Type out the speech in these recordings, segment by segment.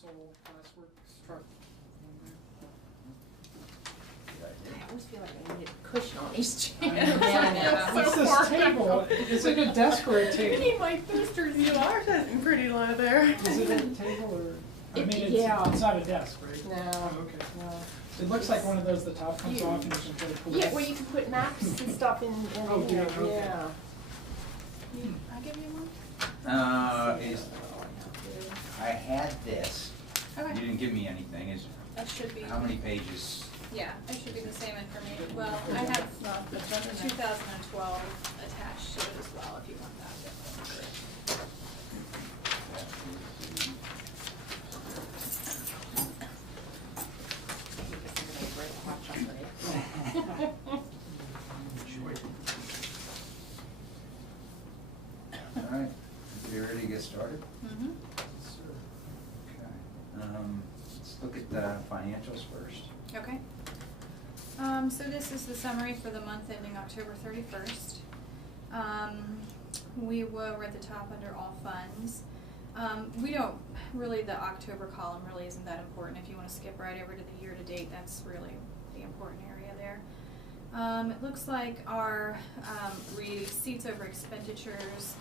Diesel Glassworks truck. I always feel like I need a cushion on these chairs. Yeah. What's this table? Is it a desk or a I table? need my boosters. You are sitting pretty low there. Is it a table or? I mean, Yeah. it's not a desk, right? No. Oh, okay. No. It looks like one of those, the top comes off and you can put a cool. Yeah, where you can put maps and stuff in. Oh, here. yeah, okay. Yeah. I'll give you one. I had this. You Okay. didn't give me anything. Is That should be. how many pages? Yeah, it should be the same information. Well, I have 2012 attached to it as well, if you want that. All right. You ready to get started? Mm-hmm. Okay. Let's look at the financials first. Okay. So this is the summary for the month ending October 31st. We're at the top under all funds. We don't really, the October column really isn't that important. If you want to skip right over to the year to date, that's really the important area there. It looks like our receipts over expenditures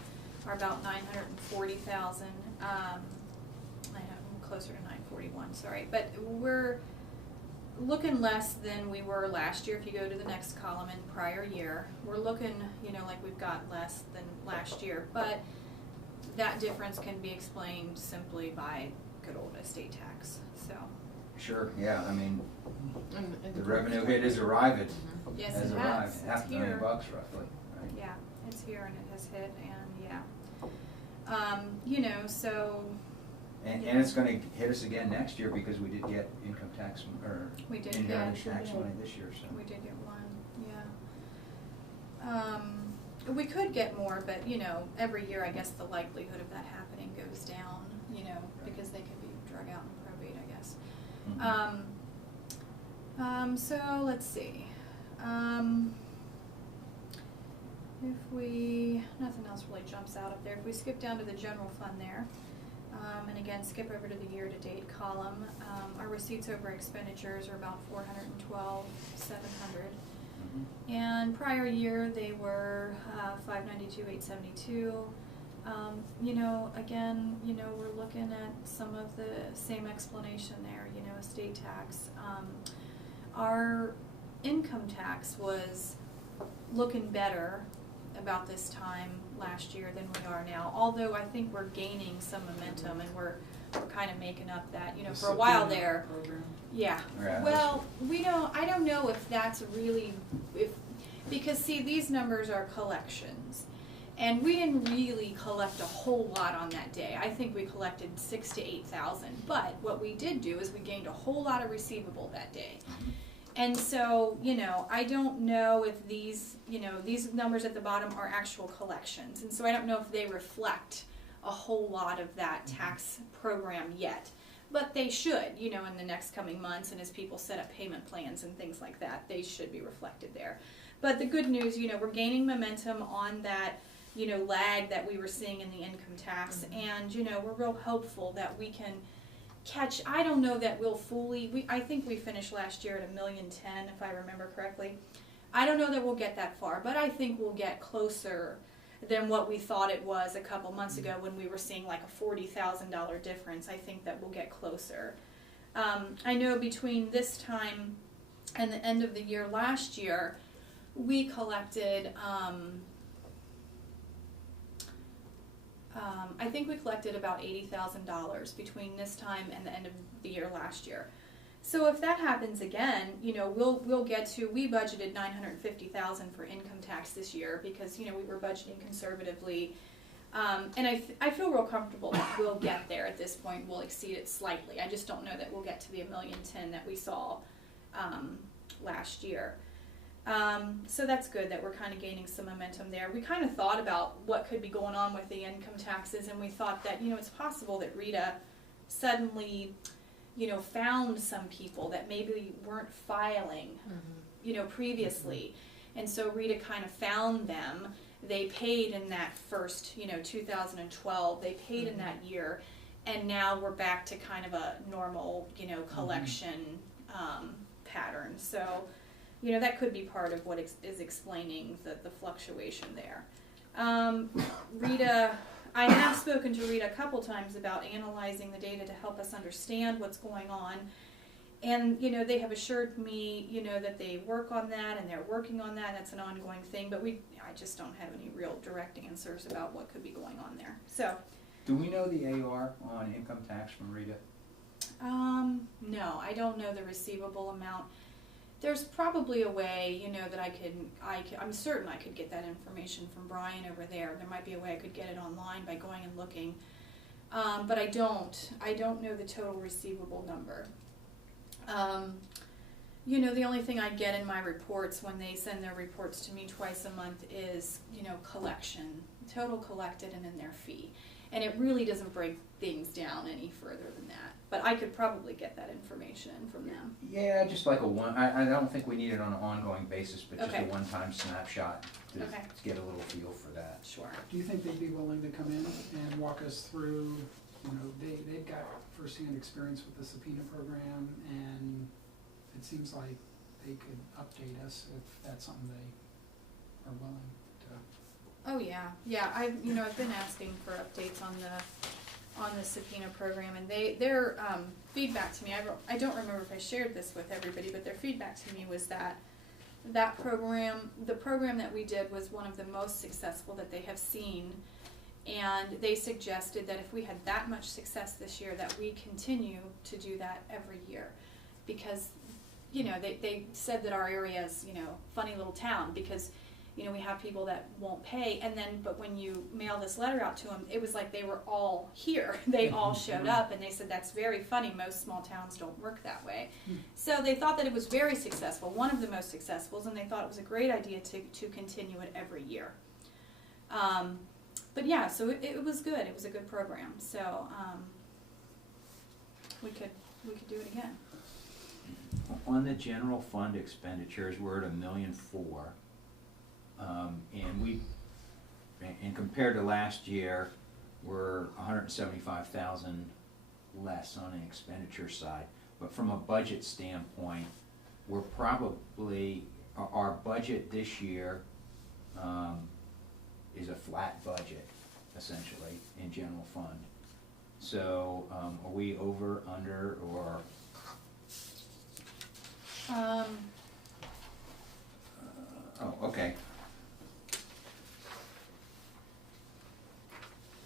are about 940,000. I'm closer to 941, sorry, but we're looking less than we were last year. If you go to the next column in prior year, we're looking, like we've got less than last year, but that difference can be explained simply by good old estate tax. So Sure. Yeah. I mean, And the revenue hit has arrived. yes, Has it arrived. has. $500,000 It's here. roughly, right? Yeah, it's here and it has hit, and yeah. So And Yeah. and it's going to hit us again next year because we did get income tax or We did inheritance get- tax money this year. So we did get one, yeah. We could get more, but every year I guess the likelihood of that happening goes down, because they can be drug out in probate, I guess. Mhm. So let's see. Nothing else really jumps out up there. If we skip down to the general fund there, and again, skip over to the year-to-date column, our receipts over expenditures are about $412,700. Mhm. And prior year, they were $592,872. Again, we're looking at some of the same explanation there, estate tax. Our income tax was looking better about this time last year than we are now, although I think we're gaining some momentum and we're kind of making up that, for a while there. Program. Yeah. Yeah. Well, I don't know if that's really, because see, these numbers are collections. And we didn't really collect a whole lot on that day. I think we collected 6,000 to 8,000. But what we did do is we gained a whole lot of receivable that day. And so, I don't know if these numbers at the bottom are actual collections. And so I don't know if they reflect a whole lot of that tax program yet. But they should, in the next coming months, and as people set up payment plans and things like that, they should be reflected there. But the good news, we're gaining momentum on that, lag that we were seeing in the income tax. Mm-hmm. And, we're real hopeful that we can catch, I don't know that we'll fully, I think we finished last year at $1,010,000, if I remember correctly. I don't know that we'll get that far, but I think we'll get closer than what we thought it was a couple months ago when we were seeing like a $40,000 difference. I think that we'll get closer. I know between this time and the end of the year last year, we collected, I think we collected about $80,000 between this time and the end of the year last year. So if that happens again, we'll get to, we budgeted $950,000 for income tax this year because, we were budgeting conservatively. And I feel real comfortable that we'll get there at this point. We'll exceed it slightly. I just don't know that we'll get to the $1,010,000 that we saw last year. So that's good that we're kind of gaining some momentum there. We kind of thought about what could be going on with the income taxes, and we thought that, it's possible that Rita suddenly, found some people that maybe weren't filing, previously. And so Rita kind of found them. They paid in that first, 2012, they paid in that year. and now we're back to kind of a normal, you know, collection pattern. So, you know, that could be part of what is explaining the fluctuation there. Rita, I have spoken to Rita a couple times about analyzing the data to help us understand what's going on. And, you know, they have assured me, you know, that they work on that and they're working on that. That's an ongoing thing, but I just don't have any real direct answers about what could be going on there. So. Do we know the AR on income tax from Rita? No, I don't know the receivable amount. There's probably a way, you know, that I'm certain I could get that information from Brian over there. There might be a way I could get it online by going and looking. But I don't know the total receivable number. You know, the only thing I get in my reports when they send their reports to me twice a month is, you know, collection, total collected and then their fee. And it really doesn't break things down any further than that. But I could probably get that information from them. Yeah, just like I don't think we need it on an ongoing basis, but just Okay. a one-time snapshot to Okay. get a little feel for that. Sure. Do you think they'd be willing to come in and walk us through, you know, they've got firsthand experience with the subpoena program, and it seems like they could update us if that's something they are willing to. Oh yeah. I've been asking for updates on the subpoena program, and their feedback to me. I don't remember if I shared this with everybody, but their feedback to me was that program, the program that we did, was one of the most successful that they have seen, and they suggested that if we had that much success this year, that we continue to do that every year, because, you know, they said that our area is, you know, funny little town because, you know, we have people that won't pay, but when you mail this letter out to them, it was like they were all here. They all showed up, and they said that's very funny. Most small towns don't work that way. So they thought that it was very successful, one of the most successful, and they thought it was a great idea to continue it every year. But yeah, so it was good. It was a good program. So we could do it again. On the general fund expenditures, we're at $1.4 million. And compared to last year, we're $175,000 less on the expenditure side. But from a budget standpoint, we're probably, our budget this year is a flat budget, essentially, in general fund. So are we over, under, or? Oh, okay.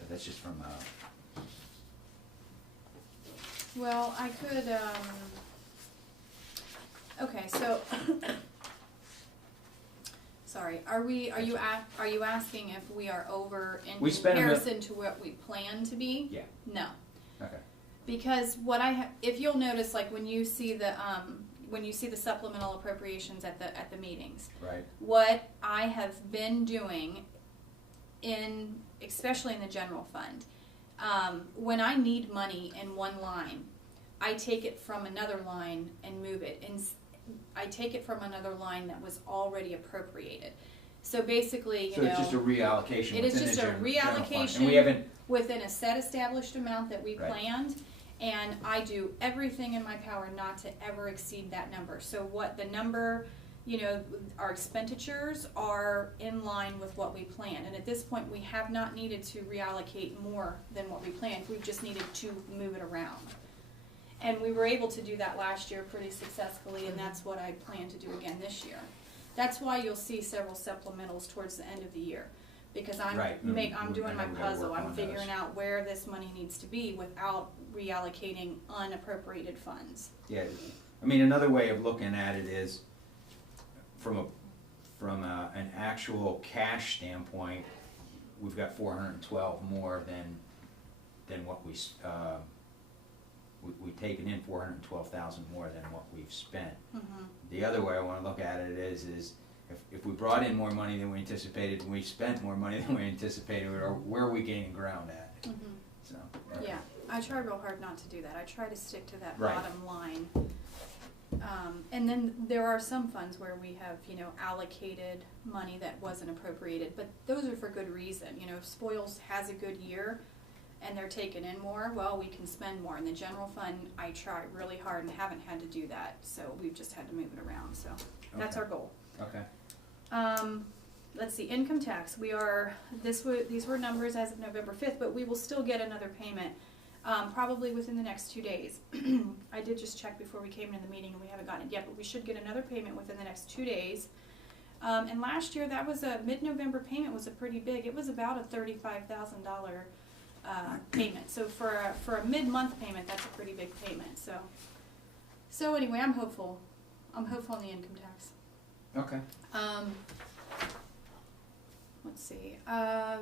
That's just from, Well, I could, okay, so, sorry, are you asking if we are over in We spent comparison to what we plan to be? Yeah. No, Okay. because what if you'll notice, like when you see the supplemental appropriations at the meetings, Right. what I have been doing especially in the general fund, when I need money in one line, I take it from another line and move it, and I take it from another line that was already appropriated. So basically, So it's just a reallocation it is within just the a general fund. reallocation And we haven't, within a set established amount that we Right. planned, and I do everything in my power not to ever exceed that number. So what the number, you know, our expenditures are in line with what we planned, and at this point we have not needed to reallocate more than what we planned. We've just needed to move it around, and we were able to do that last year pretty successfully, and that's what I plan to do again this year. That's why you'll see several supplementals towards the end of the year, because I'm Right. I'm doing my I know we gotta puzzle. work I'm on figuring those. out where this money needs to be without reallocating unappropriated funds. yeah, I mean, another way of looking at it is from an actual cash standpoint, we've got 412 more than what we've taken in 412,000 more than what we've spent. Mm-hmm. The other way I want to look at it is if we brought in more money than we anticipated and we spent more money than we anticipated, where are we gaining ground at? Mm-hmm. So okay. Yeah, I try real hard not to do that. I try to stick to that Right. bottom line. And then there are some funds where we have, you know, allocated money that wasn't appropriated, but those are for good reason. You know, if Spoils has a good year and they're taking in more, well, we can spend more. In the general fund, I try really hard and haven't had to do that, so we've just had to move it around, so that's Okay. our goal. Okay. Let's see, income tax, these were numbers as of November 5th, but we will still get another payment, probably within the next 2 days. I did just check before we came into the meeting and we haven't gotten it yet, but we should get another payment within the next 2 days. And last year, that was a mid-November payment, was a pretty big, it was about a $35,000 payment. So for a mid-month payment, that's a pretty big payment, so anyway, I'm hopeful on the income tax. Okay. Let's see.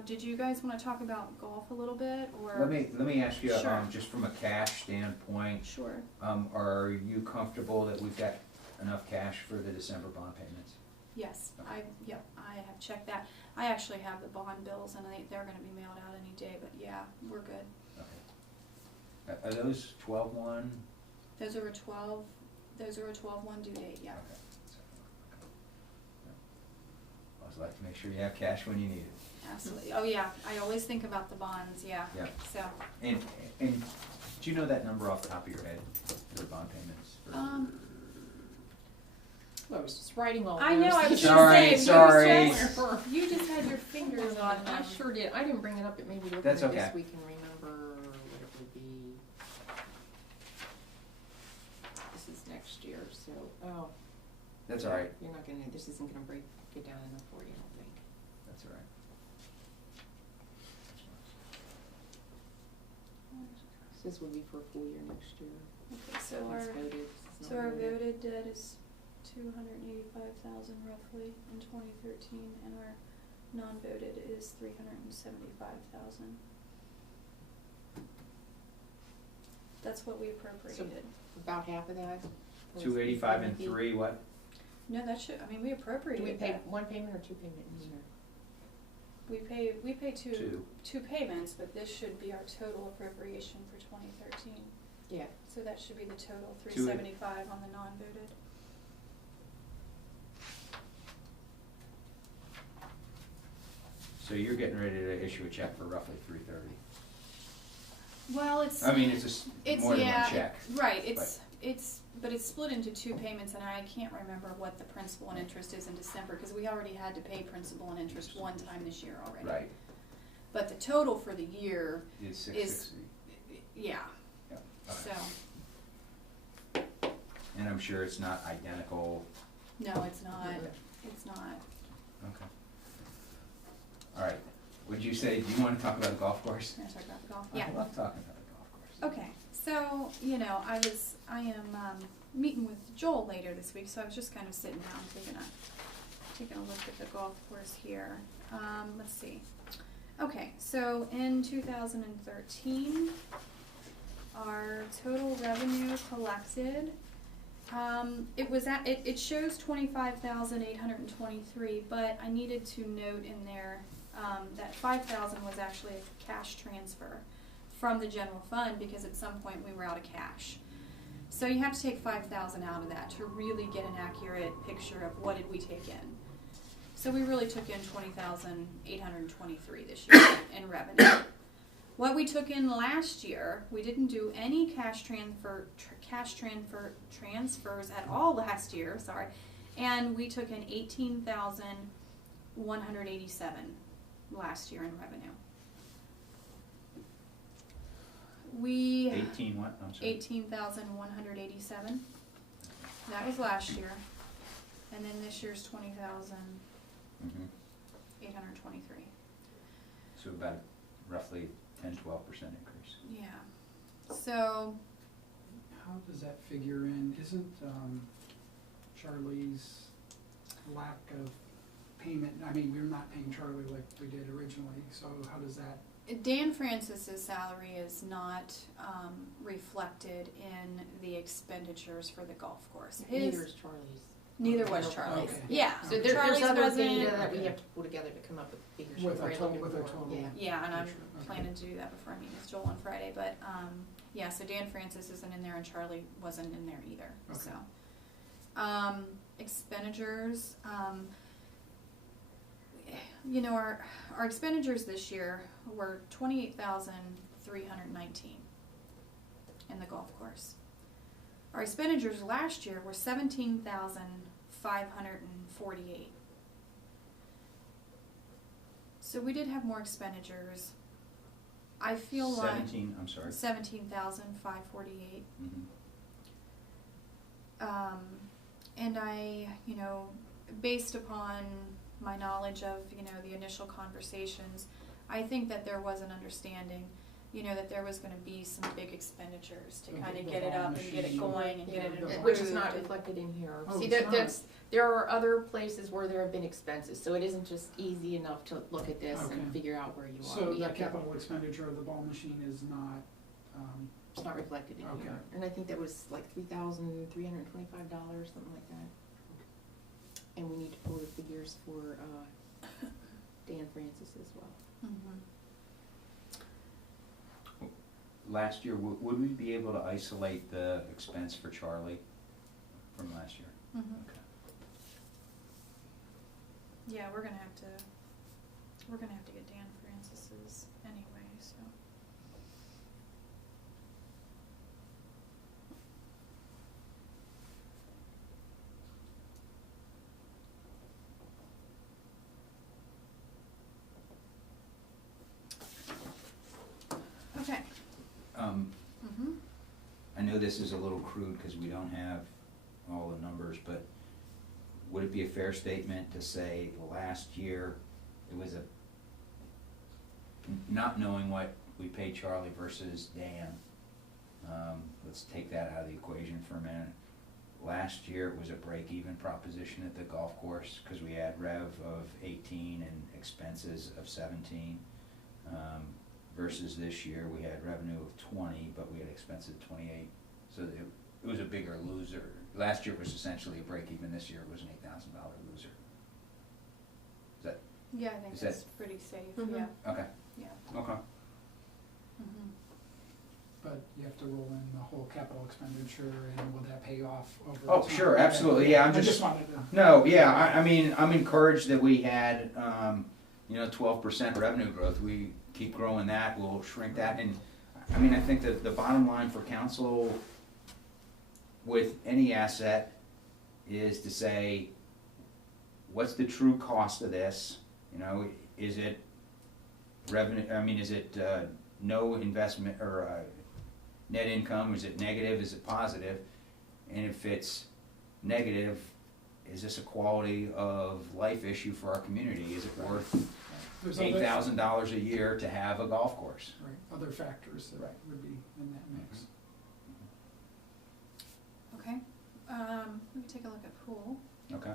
Did you guys want to talk about golf a little bit, or? Let me ask you, Sure. just from a cash standpoint, Sure. are you comfortable that we've got enough cash for the December bond payments? Yes. I have checked that. I actually have the bond bills, and they're going to be mailed out any day. But yeah, we're good. Okay. Are those 12/1? Those are a 12. Those are a 12/1 due date. Yeah. Okay. I always like to make sure you have cash when you need it. Absolutely. Oh yeah. I always think about the bonds. Yeah. Yeah. So. And do you know that number off the top of your head, the bond payments? I was just writing all I know. I was Sorry, just sorry. saying. You just had your fingers on I them. sure did. I didn't bring it up, but maybe looking That's at okay. this, we can remember what it would be. This is next year, so, oh. That's all right. You're not gonna, this isn't gonna break it down enough for you, I don't think. That's all right. So this would be for a full year next year. Okay. So It's our voted, it's So not our voted. voted debt is 285,000 roughly in 2013, and our non-voted is 375,000. That's what we appropriated. About half of that? was 285 and maybe- 3 what? No, that should. I mean, we Do appropriated we pay that. one payment or two payments a year? We pay Two. two payments, but this should be our total appropriation for 2013. Yeah. So that should be the total 280. 375 on the non-voted. So you're getting ready to issue a check for roughly 330. Well, it's. I mean, it's more than one check. Right, but it's split into two payments, and I can't remember what the principal and interest is in December, because we already had to pay principal and interest one time this year already. Right. But the total for the year, It's 660. yeah, Yeah. Okay. so, And I'm sure it's not identical. no, it's not, it's not. Okay. All right. Would you say, do you want to talk about the golf course? Can I talk about the golf? Yeah. I love talking about the golf course. Okay, so, I am meeting with Joel later this week, so I was just kind of sitting down taking a look at the golf course here. Let's see. Okay, so in 2013, our total revenue collected, it shows 25,823, but I needed to note in there that 5,000 was actually a cash transfer from the general fund, because at some point we were out of cash. So you have to take 5,000 out of that to really get an accurate picture of what did we take in. So we really took in 20,823 this year in revenue. What we took in last year, we didn't do any cash transfers at all last year. Sorry, and we took in 18,187 last year in revenue. 18 what? I'm sorry. 18,187. That was last year, and then this year's 20,823. Mhm. So about roughly 10-12% increase. Yeah. So How does that figure in? Isn't Charlie's lack of payment, I mean, we're not paying Charlie like we did originally, so how does that? Dan Francis's salary is not reflected in the expenditures for the golf course. Neither is Charlie's. Neither was Charlie's. Okay. Yeah. So there's Charlie's other wasn't. data that we have to pull together to come up with figures. With a we're total- looking with a for. total. Yeah. Yeah, and I'm Sure, okay. planning to do that before I meet with Joel on Friday. But yeah, so Dan Francis isn't in there, and Charlie wasn't in there either. Okay. So expenditures. Our expenditures this year were $28,300 $319 in the golf course. Our expenditures last year were $17,548. So we did have more expenditures. I feel like 17, I'm sorry. 17,548. Mhm. And I, based upon my knowledge of, the initial conversations, I think that there was an understanding, that there was gonna be some big expenditures to The- kind of the get it ball up and get it machine. going and get it Yeah, improved. Which is not reflected in here. Oh, See, it's not. there are other places where there have been expenses, so it isn't just easy enough to look at this Okay. and figure out where you are. So You the have to- capital expenditure of the ball machine is not, It's not reflected in Okay. here. And I think that was like $3,325, something like that. And we need to pull the figures for, Dan Francis as well. Mhm. Last year, would we be able to isolate the expense for Charlie from last year? Mhm. Okay. Yeah, we're gonna have to get Dan Francis's anyway, so. Okay. Mhm. I know this is a little crude because we don't have all the numbers, but would it be a fair statement to say last year it was not knowing what we paid Charlie versus Dan, let's take that out of the equation for a minute. Last year it was a break-even proposition at the golf course because we had rev of 18 and expenses of 17. Versus this year, we had revenue of 20, but we had expenses of 28. So it was a bigger loser. Last year was essentially a break even, this year was an $8,000 loser. Is that, Yeah, I think Is that's pretty safe, Mhm. yeah, okay, yeah. okay. Mhm. but you have to roll in the whole capital expenditure, and will that pay off over Oh, time? sure, absolutely, yeah, I'm I just just, wanted to. no, yeah, I mean, I'm encouraged that we had, 12% revenue growth. We keep growing that, we'll shrink that, and, I mean, I think that the bottom line for council with any asset is to say, what's the true cost of this? Is it revenue, is it, no investment, or, net income, is it negative, is it positive? And if it's negative, is this a quality of life issue for our community? Is it worth There's other, $8,000 a year to have a golf course? right, other factors that Right. would be in that mix. Okay, let me take a look at pool. Okay,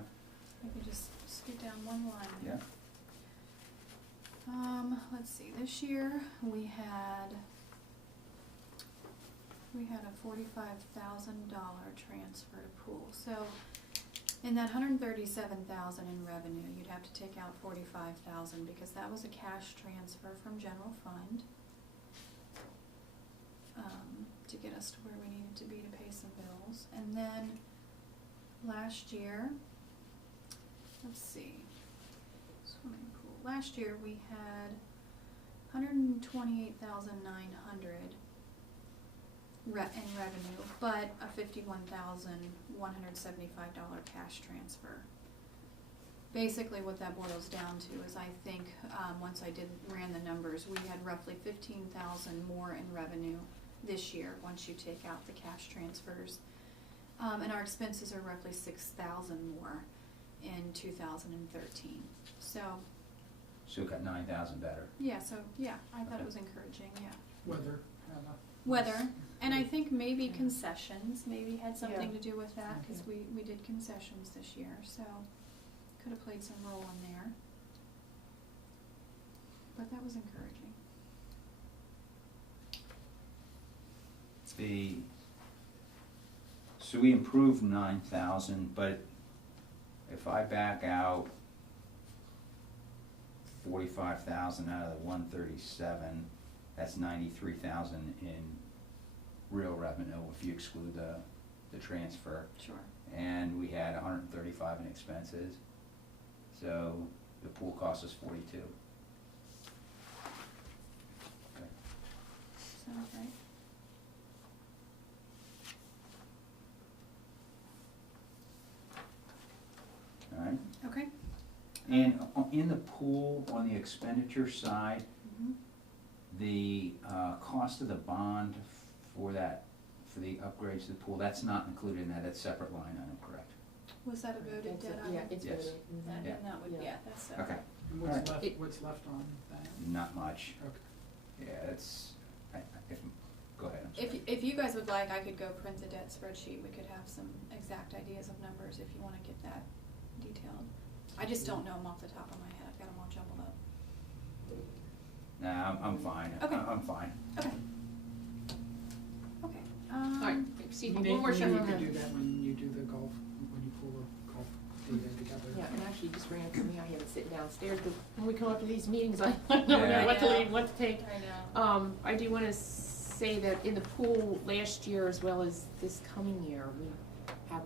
Maybe just scoot down one line yeah, there. Let's see, this year we had a $45,000 transfer to pool. So in that $137,000 in revenue, you'd have to take out $45,000 because that was a cash transfer from general fund to get us to where we needed to be to pay some bills. And then last year, let's see, swimming pool. Last year we had $128,900 in revenue, but a $51,175 cash transfer. Basically what that boils down to is I think, once I ran the numbers, we had roughly 15,000 more in revenue this year, once you take out the cash transfers. And our expenses are roughly 6,000 more in 2013. So it got 9,000 better. yeah, I thought it was encouraging, yeah. Weather had a. Weather, and I think maybe concessions maybe had something Yeah. to do with that, because we did concessions this year, so could have played some role in there. But that was encouraging. So we improved 9,000, but if I back out 45,000 out of the 137, that's 93,000 in real revenue if you exclude the transfer. Sure. And we had 135 in expenses, so the pool cost us 42. Okay. sounds right. All right, Okay. and in the pool, on the expenditure side, Mhm. the cost of the bond for that, for the upgrades to the pool, that's not included in that, that's separate line item, correct? Was that a voted That's debt it, item? yeah, it's Yes. voted. Mhm. That, Yeah. and that would, Yeah. yeah, that's separate. Okay, And Alright. what's left on that? not much, Okay. yeah, it's, if, go ahead, I'm sorry. If you guys would like, I could go print the debt spreadsheet, we could have some exact ideas of numbers if you wanna get that detailed. I just don't know them off the top of my head, I've got them all jumbled up. Nah, I'm fine, Okay. I'm fine. Okay. Okay, Alright, excuse me, Maybe one more check you on could the. do that when you do the golf, when you pull the golf data together. Yeah, and actually, just ran up to me, I haven't sit downstairs, but when we come up to these meetings, I don't know Yeah. what to I leave, know. what to take. I know. I do wanna say that in the pool last year as well as this coming year, we have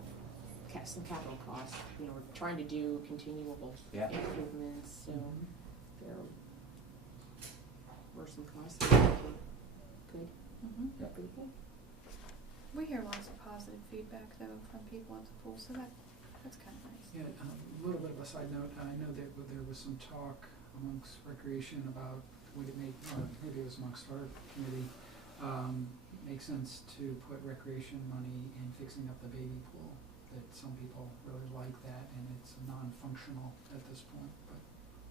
some capital costs. You know, we're trying to do continual Yeah. improvements, so Mhm. there were some costs. Good Mhm. Yeah. for the pool. We hear lots of positive feedback though from people at the pool, so that's kinda nice. Yeah, a little bit of a side note, I know that there was some talk amongst recreation about would it make, or maybe it was amongst our committee, make sense to put recreation money in fixing up the baby pool. That some people really like that and it's non-functional at this point, but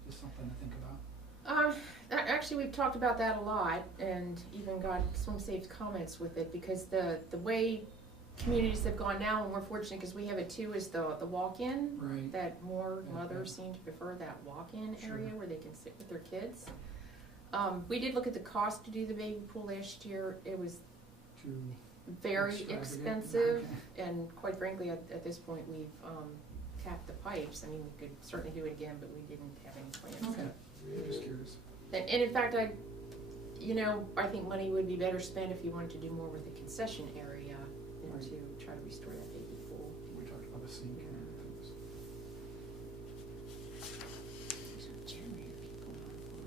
just something to think about. Actually, we've talked about that a lot and even got SwimSafe's comments with it because the way communities have gone now, and we're fortunate because we have it too, is the walk-in. Right. That more Yeah, mothers yeah. seem to prefer that walk-in Sure. area where they can sit with their kids. We did look at the cost to do the baby pool last year. It was To very extravagant. expensive, Okay. and quite frankly, at this point, we've capped the pipes. I mean, we could certainly do it again, but we didn't have any plans. Okay, I'm just curious. And in fact, I think money would be better spent if you wanted to do more with the concession area than Right. to try to restore that baby pool. We talked about the sink and everything. There's a generator keep going on for.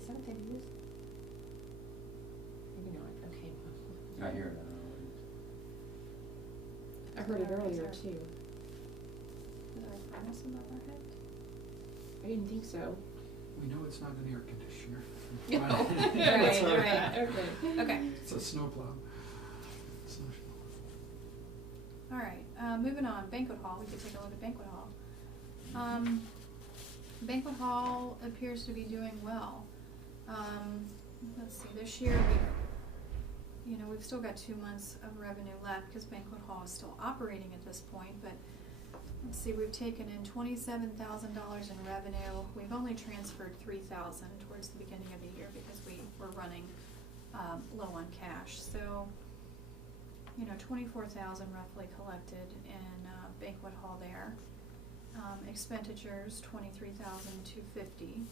Is that what that is? Maybe not, okay. I hear it, I heard it earlier Is too. there a furnace above our head? I didn't think so. We know it's not an air conditioner. Right, right, okay. Okay, It's a snowplow. Snow shovel. alright, moving on, banquet hall, we could take a look at banquet hall. Banquet hall appears to be doing well. Let's see, this year we've still got 2 months of revenue left because banquet hall is still operating at this point, but let's see, we've taken in $27,000 in revenue. We've only transferred $3,000 towards the beginning of the year because we were running low on cash. So, 24,000 roughly collected in banquet hall there. Expenditures, $23,250.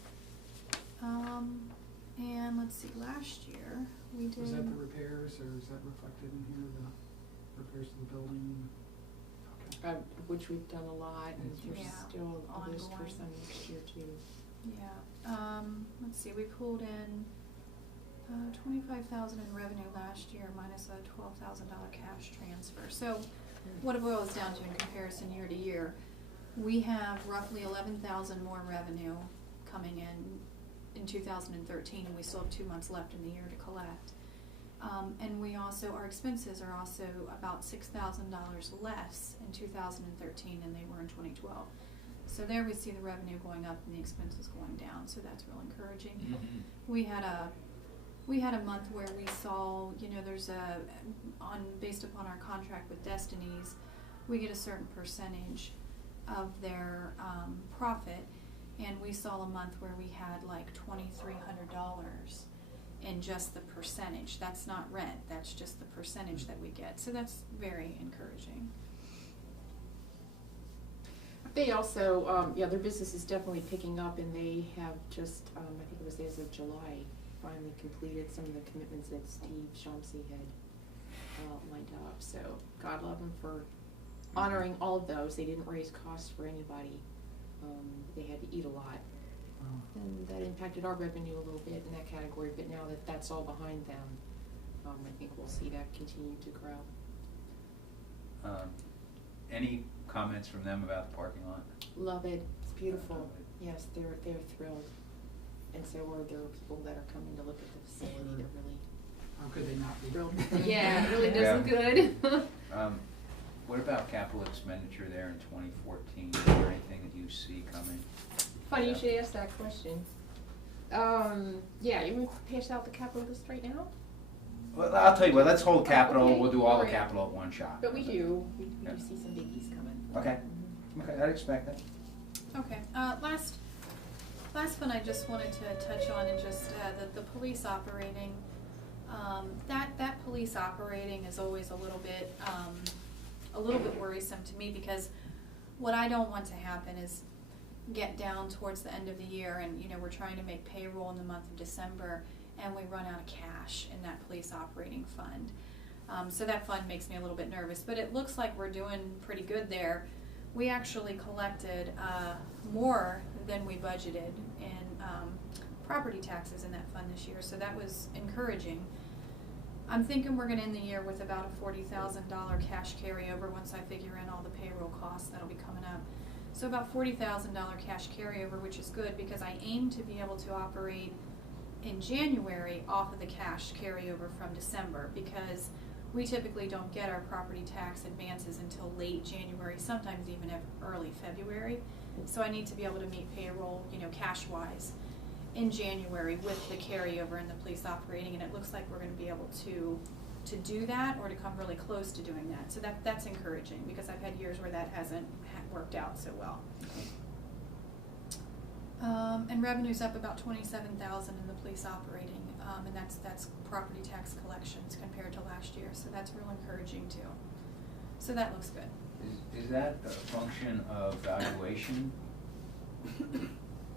And let's see, last year we did. Was that the repairs or is that reflected in here, the repairs to the building? Okay. Which we've done a lot, and there's Yeah, still a list for ongoing. some next year too. Yeah, let's see, we pulled in 25,000 in revenue last year minus a $12,000 cash transfer. So what it boils down to in comparison year to year, we have roughly 11,000 more revenue coming in 2013, and we still have 2 months left in the year to collect. And we also, our expenses are also about $6,000 less in 2013 than they were in 2012. So there we see the revenue going up and the expenses going down, so that's real encouraging. Mm-hmm. We had a month where we saw, there's based upon our contract with Destinies, we get a certain percentage of their profit, and we saw a month where we had like $2,300 in just the percentage. That's not rent, that's just the percentage that we get, so that's very encouraging. They also, their business is definitely picking up, and they have just, I think it was as of July, finally completed some of the commitments that Steve Shumsey had lined up. So God love them for honoring all of those. They didn't raise costs for anybody. They had to eat a lot And that impacted our revenue a little bit in that category, but now that that's all behind them, I think we'll see that continue to grow. Any comments from them about the parking lot? Love it, it's beautiful, yes, they're thrilled. And so are there people that are coming to look at the facility, they're really How could they not be? thrilled. Yeah, it really does Yeah. look good. What about capital expenditure there in 2014? Is there anything that you see coming? Funny you should ask that question. Yeah, you want to pass out the capital list right now? Well, I'll tell you what, let's hold capital, Okay, we'll do all the alright. capital at one shot. But we do Yeah. see some biggies coming. Okay, okay, I'd expect that. Okay, last one I just wanted to touch on and just, the police operating. That police operating is always a little bit worrisome to me, because what I don't want to happen is get down towards the end of the year and, we're trying to make payroll in the month of December and we run out of cash in that police operating fund. So that fund makes me a little bit nervous, but it looks like we're doing pretty good there. We actually collected more than we budgeted in property taxes in that fund this year, so that was encouraging. I'm thinking we're gonna end the year with about a $40,000 cash carryover once I figure in all the payroll costs that'll be coming up. So about $40,000 cash carryover, which is good because I aim to be able to operate in January off of the cash carryover from December, because we typically don't get our property tax advances until late January, sometimes even early February. So I need to be able to meet payroll, cash-wise in January with the carryover in the police operating, and it looks like we're gonna be able to do that, or to come really close to doing that. So that's encouraging, because I've had years where that hasn't worked out so well. And revenue's up about 27,000 in the police operating, and that's property tax collections compared to last year, so that's real encouraging too. So that looks good. Is that a function of valuation?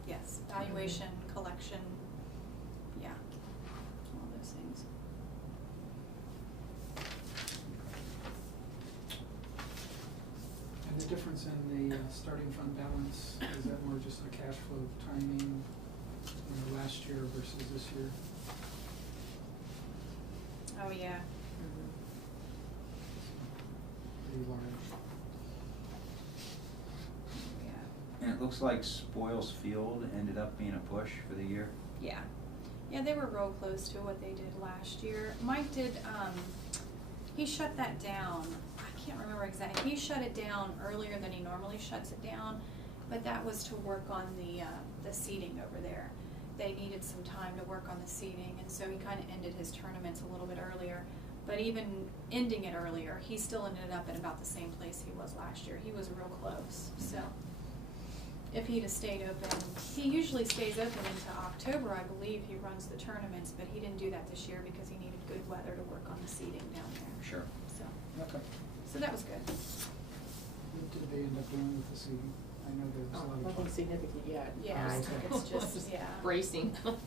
Yes, valuation, collection, yeah, all those things. And the difference in the starting fund balance, is that more just a cash flow timing, last year versus this year? Oh, yeah. Pretty large. Yeah. And it looks like Spoils Field ended up being a push for the year. Yeah. Yeah, they were real close to what they did last year. Mike did, he shut that down. I can't remember exactly. He shut it down earlier than he normally shuts it down, but that was to work on the seating over there. They needed some time to work on the seating, and so he kind of ended his tournaments a little bit earlier. But even ending it earlier, he still ended up at about the same place he was last year. He was real close, so. If he'd have stayed open, he usually stays open into October, I believe he runs the tournaments, but he didn't do that this year because he needed good weather to work on the seating down there. Sure. Okay. So that was good. What did they end up doing with the seating? I know there was a lot of Nothing talk. significant yet. Yeah, Oh, I okay. think it's just, yeah. Bracing. Okay.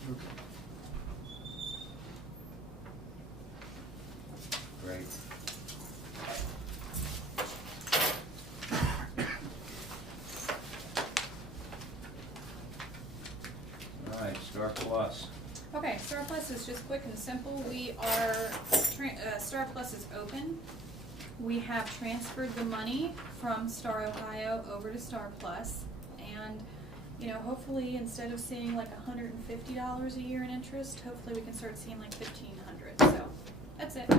Great. All right, Star Plus. Okay, Star Plus is just quick and simple. We are, Star Plus is open. We have transferred the money from Star Ohio over to Star Plus, and hopefully instead of seeing like $150 a year in interest, hopefully we can start seeing like $1,500. So that's it.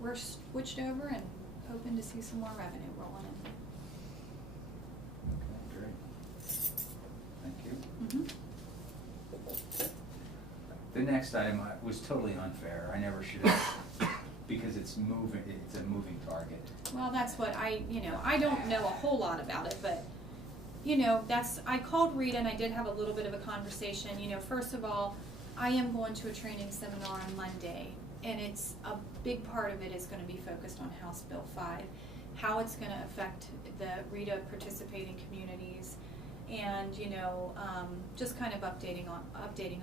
We're switched over and hoping to see some more revenue rolling Okay, great. Thank you. in. The next item was totally unfair. I never should have, because it's a moving target. Well, that's what I don't know a whole lot about it, but, I called Rita and I did have a little bit of a conversation. First of all, I am going to a training seminar on Monday, and it's a big part of it is going to be focused on House Bill 5, how it's going to affect the Rita participating communities, and just kind of updating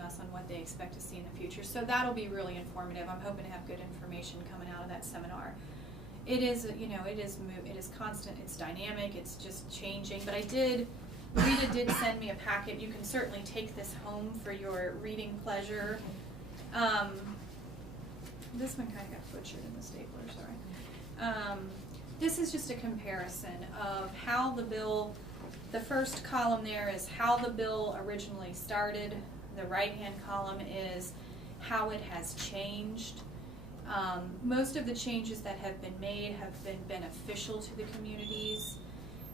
us on what they expect to see in the future. So that'll be really informative. I'm hoping to have good information coming out of that seminar. It is, it is constant, it's dynamic, it's just changing. But I did Rita did send me a packet. You can certainly take this home for your reading pleasure. This one kind of got butchered in the stapler, sorry. This is just a comparison of how the bill, the first column there is how the bill originally started. The right-hand column is how it has changed. Most of the changes that have been made have been beneficial to the communities.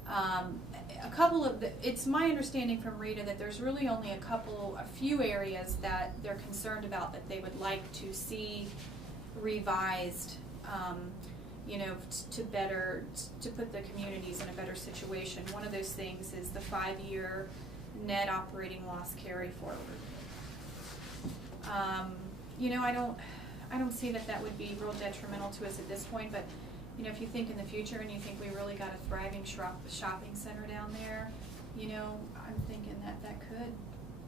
A couple of it's my understanding from Rita that there's really only a few areas that they're concerned about that they would like to see revised, you know, to put the communities in a better situation. One of those things is the 5-year net operating loss carry forward. You know, I don't see that would be real detrimental to us at this point, but you know, if you think in the future and you think we really got a thriving shopping center down there, you know, I'm thinking that could,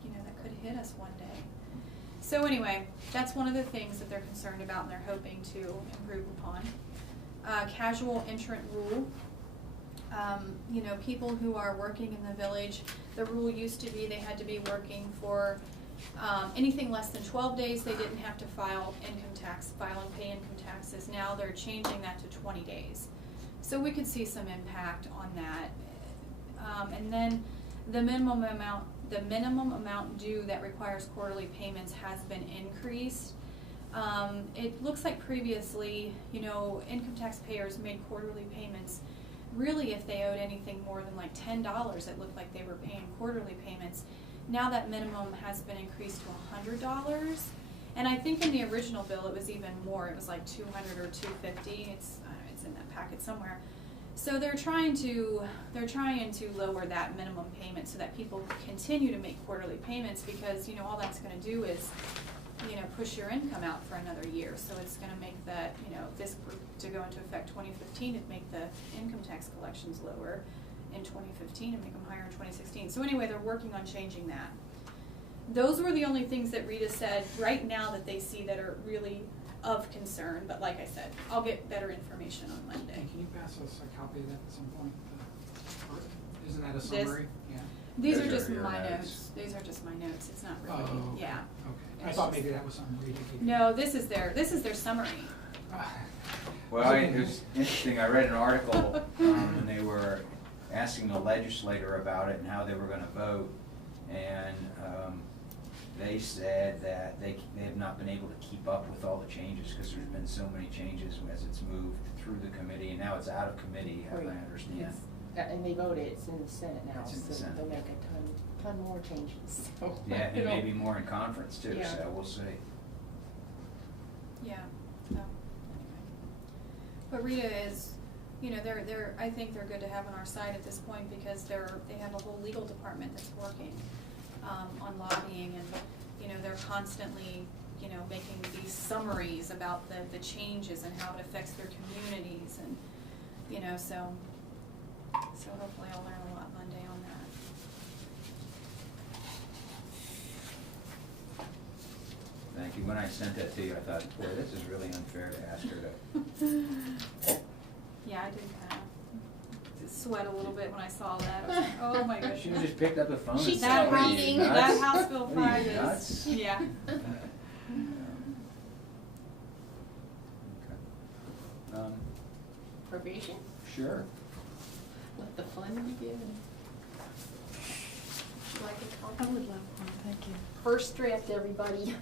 you know, that could hit us one day. So anyway, that's one of the things that they're concerned about and they're hoping to improve upon. Casual entrant rule. You know, people who are working in the village, the rule used to be they had to be working for anything less than 12 days, they didn't have to file and pay income taxes. Now they're changing that to 20 days. So we could see some impact on that. And then the minimum amount due that requires quarterly payments has been increased. It looks like previously, you know, income tax payers made quarterly payments. Really, if they owed anything more than like $10, it looked like they were paying quarterly payments. Now that minimum has been increased to $100, and I think in the original bill it was even more. It was like $200 or $250. It's in that packet somewhere. So they're trying to lower that minimum payment so that people continue to make quarterly payments, because you know all that's going to do is, you know, push your income out for another year. So it's going to make that, you know, this to go into effect 2015, it'd make the income tax collections lower in 2015 and make them higher in 2016. So anyway, they're working on changing that. Those were the only things that Rita said right now that they see that are really of concern. But like I said, I'll get better information on Monday. And can you pass us a copy of that at some point? Isn't that a summary? Yeah. These Those are just your my notes. notes. These are just my notes. It's not really, Oh, okay. yeah. Okay. I thought maybe that was something Rita gave you. No, this is their summary. Well, it was interesting, I read an article, and they were asking the legislator about it and how they were gonna vote, and, they said that they have not been able to keep up with all the changes, because there's been so many changes as it's moved through the committee, and now it's out of committee, as I Right. understand. It's- And they voted, it's in the Senate now, It's in the so Senate. they'll make a ton more changes. So Yeah, and it'll- maybe more in conference too, Yeah. so we'll see. Yeah. So anyway, but Rita is, you know, I think they're good to have on our side at this point, because they have a whole legal department that's working on lobbying, and you know they're constantly, you know, making these summaries about the changes and how it affects their communities, and you know, so hopefully I'll learn a lot Monday on that. Thank you. When I sent that to you, I thought, boy, this is really unfair to ask her to. Yeah, I did kind of sweat a little bit when I saw that. I was like, oh my gosh. She just picked up the phone and She's said, That "What are House, you, reading. nuts?" that House Bill What are 5 you, is, nuts? yeah. Okay. Appropriation, Sure. let the fun begin. Would you like a copy? I would love one, thank you. First draft, everybody.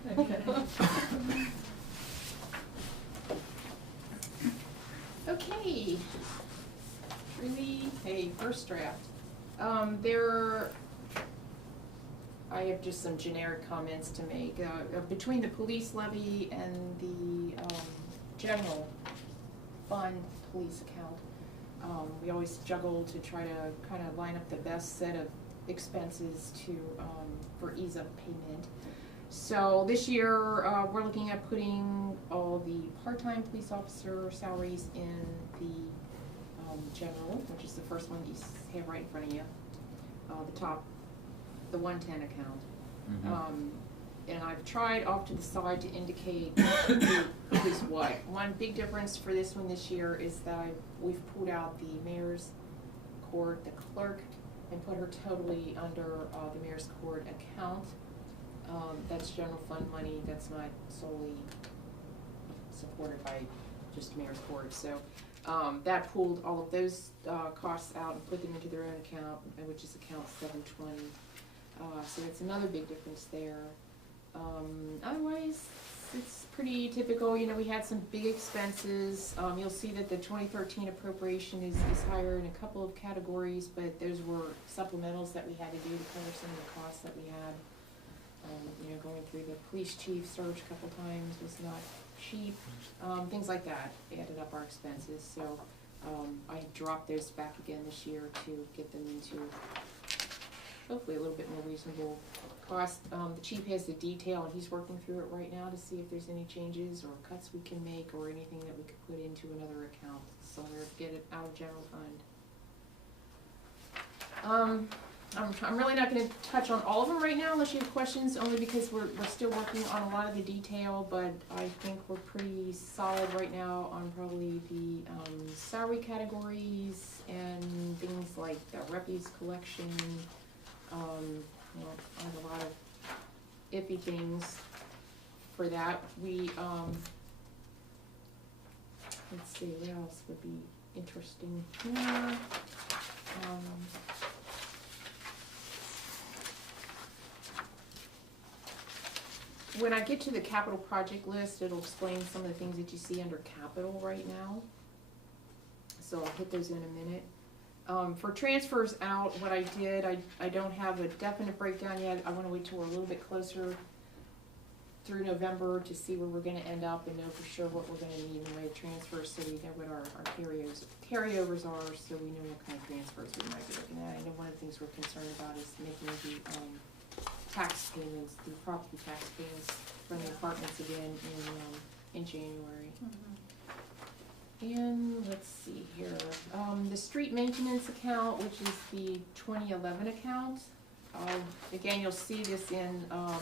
Okay. Really, hey, first draft. I have just some generic comments to make. Between the police levy and the general fund police account, we always juggle to try to kind of line up the best set of expenses for ease of payment. So this year, we're looking at putting all the part-time police officer salaries in the general, which is the first one you have right in front of you, the top, the 110 account. Mhm. And I've tried off to the side to indicate who's what. One big difference for this one this year is that we've pulled out the mayor's court, the clerk, and put her totally under, the mayor's court account. That's general fund money, that's not solely supported by just mayor's court, so, that pulled all of those, costs out and put them into their own account, which is account 720. So that's another big difference there. Otherwise, it's pretty typical. You know, we had some big expenses. You'll see that the 2013 appropriation is higher in a couple of categories, but those were supplementals that we had to do to cover some of the costs that we had. You know, going through the police chief search a couple times was not cheap. Things like that added up our expenses. So I dropped those back again this year to get them into hopefully a little bit more reasonable cost. The chief has the detail and he's working through it right now to see if there's any changes or cuts we can make or anything that we could put into another account somewhere to get it out of general fund. I'm really not gonna touch on all of them right now unless you have questions, only because we're still working on a lot of the detail, but I think we're pretty solid right now on probably the salary categories and things like the refuse collection. You know, I have a lot of iffy things for that. We, let's see, what else would be interesting here? When I get to the capital project list, it'll explain some of the things that you see under capital right now. So I'll hit those in a minute. For transfers out, what I did, I don't have a definite breakdown yet. I wanna wait till we're a little bit closer through November to see where we're gonna end up and know for sure what we're gonna need in the way of transfers, so we know what our carryovers are, so we know what kind of transfers we might be looking at. I know one of the things we're concerned about is making the, tax payments, the property tax payments from the apartments again in January. And let's see here, the street maintenance account, which is the 2011 account. Again, you'll see this in, when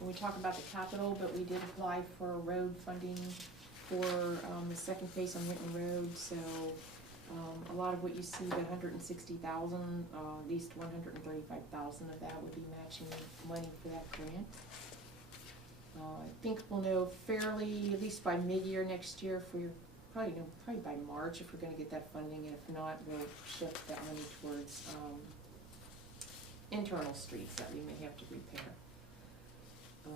we talk about the capital, but we did apply for road funding for the second phase on Winton Road, so a lot of what you see, the 160,000, at least 135,000 of that would be matching money for that grant. I think we'll know fairly, at least by mid-year next year, if we're probably by March if we're going to get that funding, and if not, we'll shift that money towards internal streets that we may have to repair to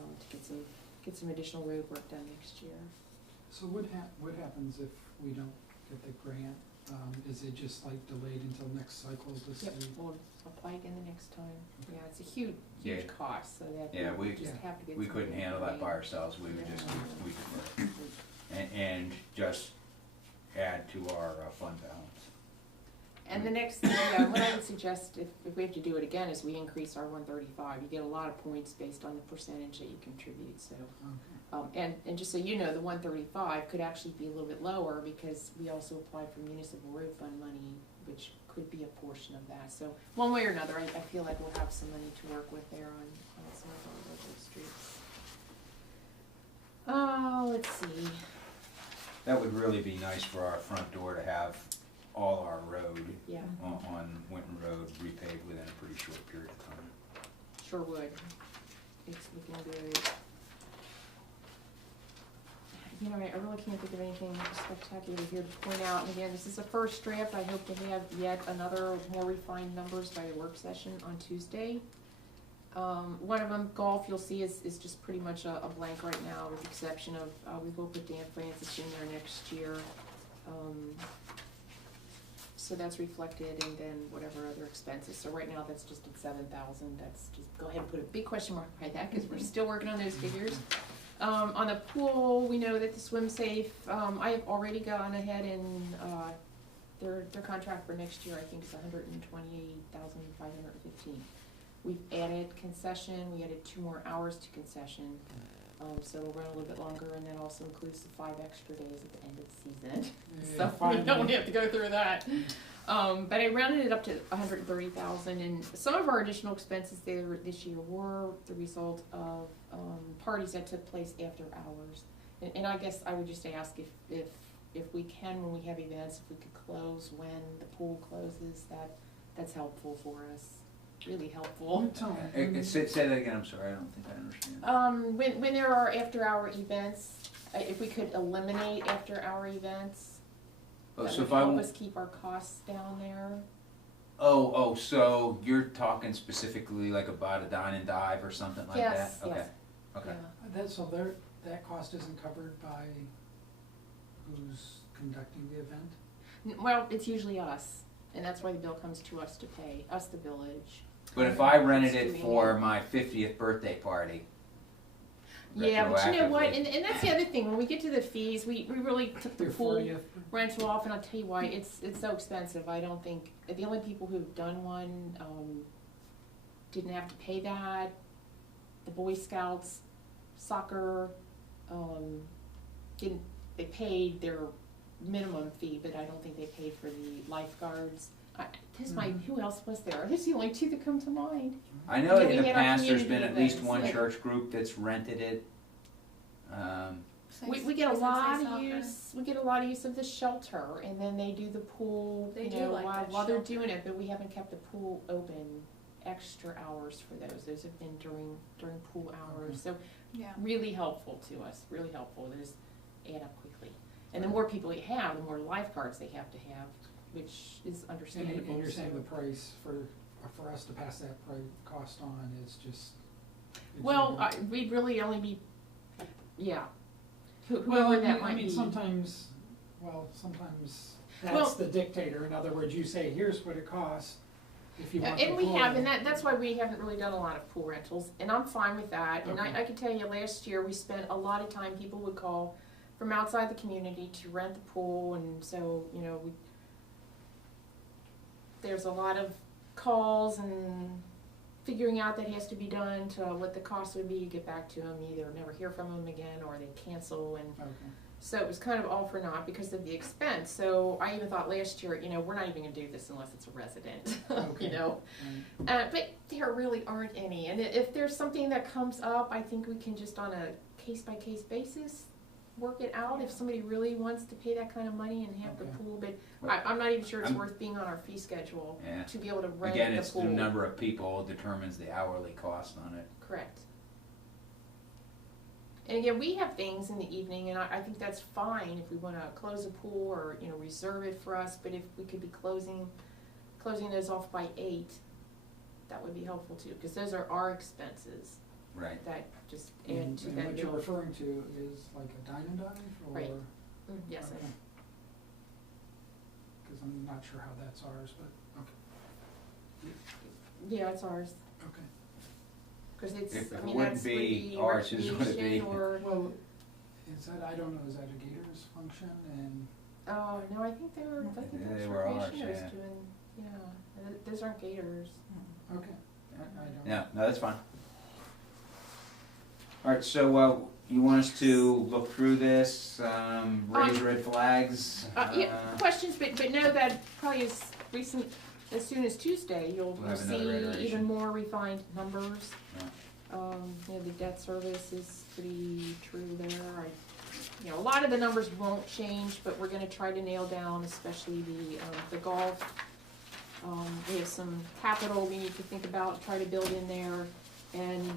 get some additional road work done next year. So what happens if we don't get the grant? Is it just like delayed until next cycle to see? Yep, we'll apply again the next time. Yeah, it's a huge Yeah. cost, so that We just have to get. we couldn't somebody handle that paid. by ourselves, we would Yeah. just, we could, and just add to our fund balance. And the next, what I would suggest, if we have to do it again, is we increase our 135. You get a lot of points based on the percentage that you contribute, so. Okay. And just so you know, the 135 could actually be a little bit lower because we also applied for municipal road fund money, which could be a portion of that. So one way or another, I feel like we'll have some money to work with there on some of our local streets. Let's see. That would really be nice for our front door to have all our road Yeah, on Winton Road repaved within a pretty short period of time. sure would. It's looking good. You know, I really can't think of anything spectacular here to point out. And again, this is a first draft. I hope to have yet another more refined numbers by the work session on Tuesday. One of them, golf, you'll see is just pretty much a blank right now, with the exception of, we will put Dan Francis in there next year. So that's reflected, and then whatever other expenses. So right now, that's just at 7,000. That's just, go ahead and put a big question mark by that, because we're still working on those figures. On the pool, we know that the swim safe, I have already gone ahead and, their contract for next year, I think, is $128,515. We've added concession, we added 2 more hours to concession, so it'll run a little bit longer, and that also includes the 5 extra days at the end of the season. So we don't have to go through that. But I rounded it up to $130,000, and some of our additional expenses there this year were the result of parties that took place after hours. And I guess I would just ask if we can, when we have events, if we could close when the pool closes, that that's helpful for us, really helpful. Good time. Say that again, I'm sorry, I don't think I understand. When there are after-hour events, if we could eliminate after-hour events, Oh, that so would if I help want, us keep our costs down there. so you're talking specifically like about a dine and dive or something like that? Yes, Okay, yes. okay. Yeah. That cost isn't covered by who's conducting the event? Well, it's usually us, and that's why the bill comes to us to pay, us the village. But if I rented It's it doing for it. my 50th birthday party, Yeah, but you know what, retroactively- and that's the other thing, when we get to the fees, we really took the Your pool 40th? rental off, and I'll tell you why, it's so expensive, I don't think, the only people who've done one, didn't have to pay that. The Boy Scouts, soccer, they paid their minimum fee, but I don't think they paid for the lifeguards. Who else was there? There's the only two that come to mind. I know Yeah, in we the had our past, there's been community at least events, one like- church group that's rented it. We get a Does it say lot of soccer? use, we get a lot of use of the shelter, and then they do the pool, They you do know, like that while they're shelter. doing it, but we haven't kept the pool open extra hours for those. Those have been during pool hours, so Yeah. really helpful to us, really helpful. There's add up quickly. And the more people you have, the more lifeguards they have to have, which is understandable. And you're saying so- the price for us to pass that cost on is just. Well, exorbitant? we'd really only be, yeah. Well, Whoever that might be. sometimes that's Well- the dictator. In other words, you say, here's what it costs if you want the And we pool. have, and that's why we haven't really done a lot of pool rentals, and I'm fine with that. And Okay. I can tell you, last year, we spent a lot of time, people would call from outside the community to rent the pool, and so, you know, there's a lot of calls and figuring out that has to be done to what the cost would be, you get back to them, you either never hear from them again, or they cancel, and Okay. so it was kind of all for naught because of the expense. So I even thought last year, you know, we're not even gonna do this unless it's a resident, Okay. you know? Right. But there really aren't any, and if there's something that comes up, I think we can just on a case-by-case basis work it out, if somebody really wants to pay that kind of money and have the Okay. pool, but I'm not even sure it's I'm- worth being on our fee schedule Yeah. to be able to rent Again, the it's the pool. number of people determines the hourly cost on it. Correct. And again, we have things in the evening, and I think that's fine if we wanna close a pool or, you know, reserve it for us, but if we could be closing those off by 8, that would be helpful too, because those are our expenses Right. that just add And to that what you're bill. referring to is like a dine and dive, or? Right. Yes, Okay. Cause I'm not sure how that's ours, but, okay, yeah, it's ours, okay. cause it's, If I it mean, wouldn't that's would be be ours, whose would it be? recreation or, Well, I don't know, is that a Gators function, and, oh, no, I think they were They were ours, recreation that was yeah. doing, those aren't gators. okay, I don't. No, that's fine. All right, so you want us to look through this, raise red flags? Yeah, questions, but know that probably as soon as Tuesday, you'll We'll have see another iteration. even more refined numbers. Yeah. You know, the debt service is pretty true there. You know, a lot of the numbers won't change, but we're gonna try to nail down, especially the golf. We have some capital we need to think about, try to build in there, and,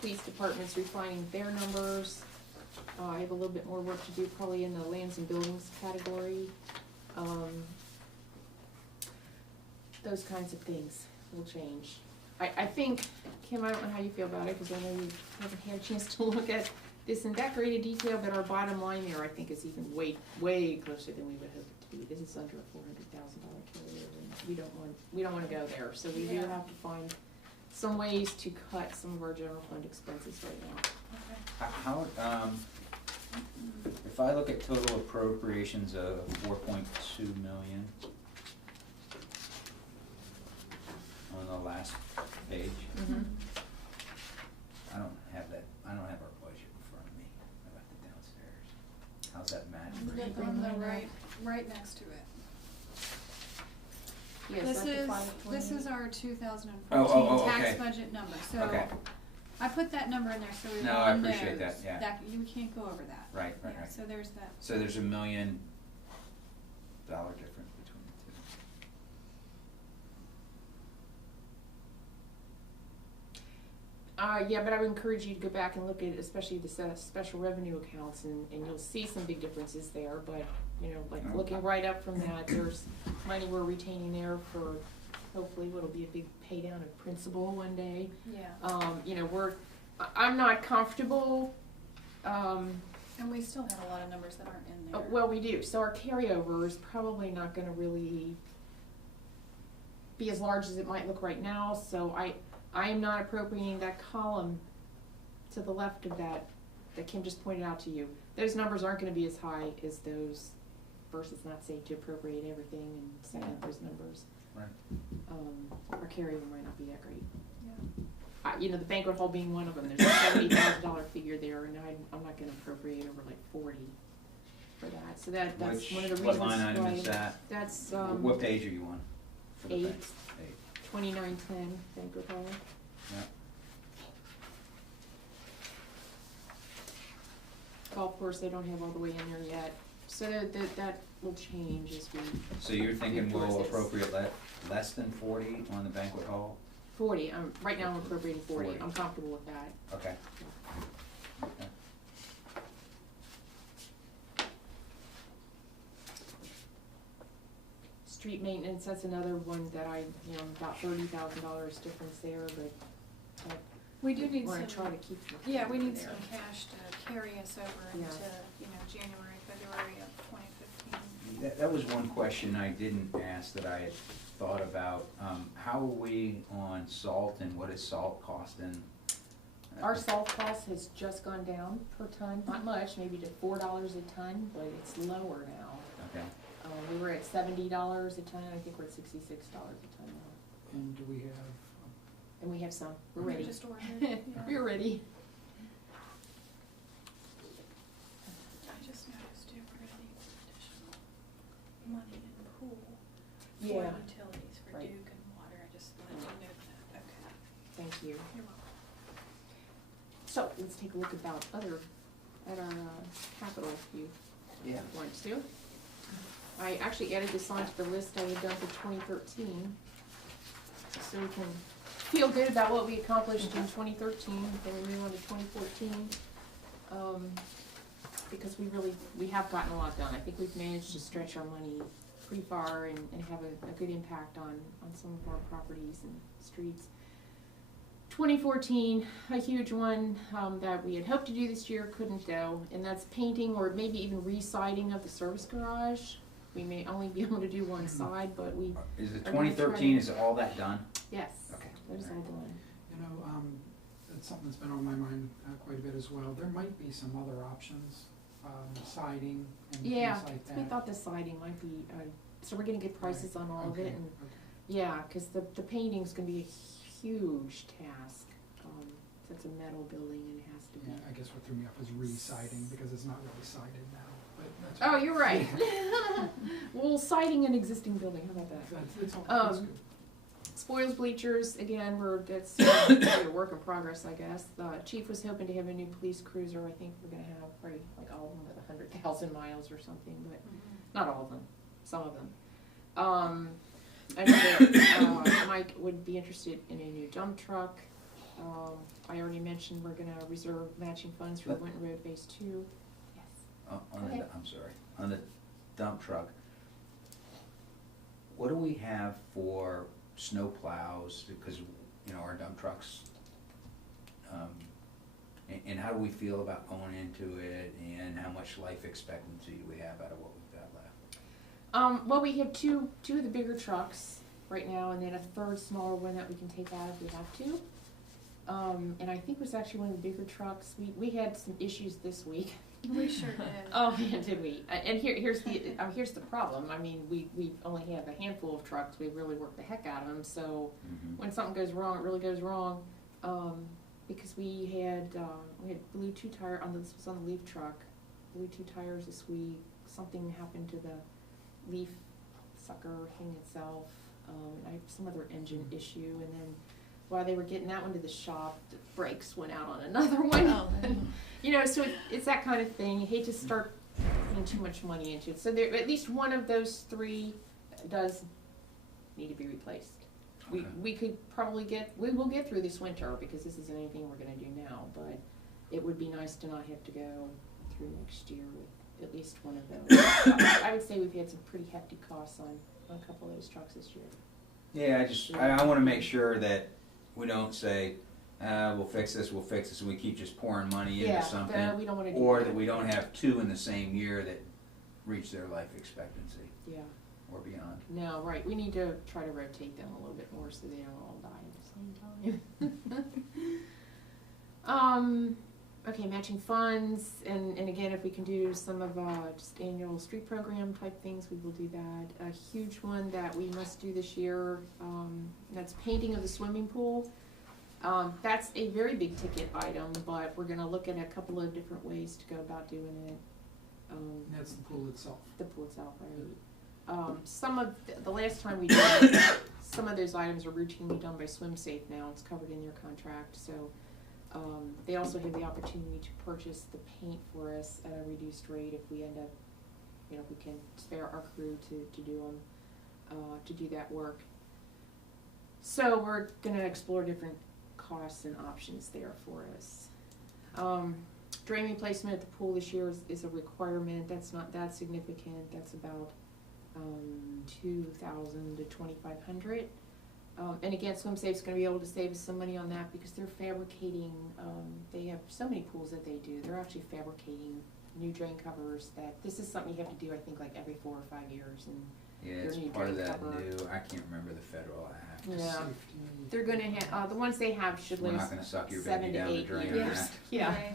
police department's refining their numbers. I have a little bit more work to do probably in the lands and buildings category. Those kinds of things will change. I think, Kim, I don't know how you feel about it, cause I know you haven't had a chance to look at this in that great a detail, but our bottom line there, I think, is even way closer than we would hope it to be. This is under a $400,000 carrier, and we don't wanna go there, so we do Yeah. have to find some ways to cut some of our general fund expenses right now. Okay. How, if I look at total appropriations of 4.2 million on the last page, I don't have our budget in front of me, I left it downstairs. How's that match? Look on the right next to it. Yes, This that's the is, 520. this is our 2014 Oh, tax okay. budget number, so Okay, I put that number in there so No, everyone I knows. appreciate that, yeah. You can't go over that. right, Yeah, so there's that. So there's $1 million difference between the two. Yeah, but I would encourage you to go back and look at, especially the special revenue accounts, and you'll see some big differences there, but, you know, like, looking right up from that, there's money we're retaining there for, hopefully, what'll be a big pay down of principal one day. Yeah. You know, I'm not comfortable, And we still have a lot of numbers that aren't in there. well, we do, so our carryover is probably not gonna really be as large as it might look right now, so I am not appropriating that column to the left of that Kim just pointed out to you. Those numbers aren't gonna be as high as those versus not safe to appropriate everything and set up those numbers. Right. Our carryover might not be that great. Yeah. You know, the banquet hall being one of them, there's a $70,000 figure there, and I'm not gonna appropriate over like 40 for that, so that's one of the reasons why. What line item is that? That's, What page are you on? for the 8, bank? 2910 banquet hall. Yeah. Golf course, they don't have all the way in there yet, so that will change as we. So you're thinking Towards we'll this. appropriate less than 40 on the banquet hall? 40, right now I'm appropriating 40, 40. I'm comfortable with that. Okay. Okay. Street maintenance, that's another one that about $30,000 difference there, but We do need wanna some, try to keep. yeah, we need there. some cash to carry us over Yeah. into, January, February of 2015. That was one question I didn't ask that I had thought about. How are we on salt and what is salt costing? Our salt cost has just gone down per ton, not much, maybe to $4 a ton, but it's lower now. Okay. We were at $70 a ton, I think we're at $66 a ton now. And do we have, And we have some, we're We ready. just ordered, yeah. We're ready. I just noticed too, we're gonna need some additional money in the pool for Yeah. utilities for Right. Duke and water, I just wanted to note that, okay. Thank you. You're welcome. So, let's take a look at our capital if you Yeah. want to. I actually added this onto the list I had done for 2013, so we can feel good about what we accomplished in 2013, then we move on to 2014. Because we have gotten a lot done. I think we've managed to stretch our money pretty far and have a good impact on some of our properties and streets. 2014, a huge one that we had hoped to do this year, couldn't though, and that's painting or maybe even re-siding of the service garage. We may only be able to do one side, but we, Is it Are we gonna 2013, is all that done? yes, Okay. there's all done. it's something that's been on my mind quite a bit as well. There might be some other options, siding and Yeah, things like that. we thought the siding might be, so we're gonna get prices on all of it, Okay, and, okay. yeah, cause the painting's gonna be a huge task. It's a metal building and it has to be. Yeah, I guess what threw me off was re-siding, because it's not really sided now, but that's. Oh, you're right. Well, siding an existing building, how about that? That's good. Spoils bleachers, again, that's a work in progress, I guess. The chief was hoping to have a new police cruiser. I think we're gonna have probably like all of them with 100,000 miles or something, but not all of them, some of them. I know that Mike would be interested in a new dump truck. I already mentioned we're gonna reserve matching funds for Winton Road Phase 2. Yes. I'm sorry, on the dump truck, what do we have for snow plows, because, our dump trucks, and how do we feel about going into it, and how much life expectancy do we have out of what we've got left? Well, we have two of the bigger trucks right now, and then a third smaller one that we can take out if we have to. And I think it was actually one of the bigger trucks. We had some issues this week. We sure did. Oh man, did we? And here's the problem. I mean, we only have a handful of trucks. We really work the heck out of them. So when something goes wrong, it really goes wrong. Because we had blew 2 tires on this was on the leaf truck. Blew 2 tires this week. Something happened to the leaf sucker thing itself. I have some other engine issue, and then while they were getting that one to the shop, the brakes went out on another one. Oh. So it's that kind of thing. You hate to start putting too much money into it. So there, at least one of those 3 does need to be replaced. We could probably we will get through this winter, because this isn't anything we're gonna do now, but it would be nice to not have to go through next year with at least one of those. I would say we've had some pretty hefty costs on a couple of those trucks this year. Yeah, I wanna make sure that we don't say, we'll fix this, and we keep just pouring money into something. We don't wanna do Or that we don't have two in the same year that reach their life expectancy Yeah, or beyond. no, right, we need to try to rotate them a little bit more so they don't all die at the same time. Okay, matching funds, and again, if we can do some of, just annual street program type things, we will do that. A huge one that we must do this year, that's painting of the swimming pool. That's a very big ticket item, but we're gonna look at a couple of different ways to go about doing it. That's the pool itself. The pool itself, right? Some of, the last time we did it, some of those items are routinely done by SwimSafe now, it's covered in their contract, so, they also have the opportunity to purchase the paint for us at a reduced rate if we end up, you know, if we can spare our crew to do them, to do that work. So we're gonna explore different costs and options there for us. Drain replacement at the pool this year is a requirement. That's not that significant. That's about $2,000 to $2,500. And again, SwimSafe's going to be able to save us some money on that because they're fabricating. They have so many pools that they do. They're actually fabricating new drain covers. That this is something you have to do, I think, like every 4 or 5 years. And Yeah, it's new part of drain that cover. new, I can't remember the federal act. Yeah, Safety. they're going to have the ones they have should We're not last gonna suck your 7 baby to down the 8 drain on years. that. Yeah. Right.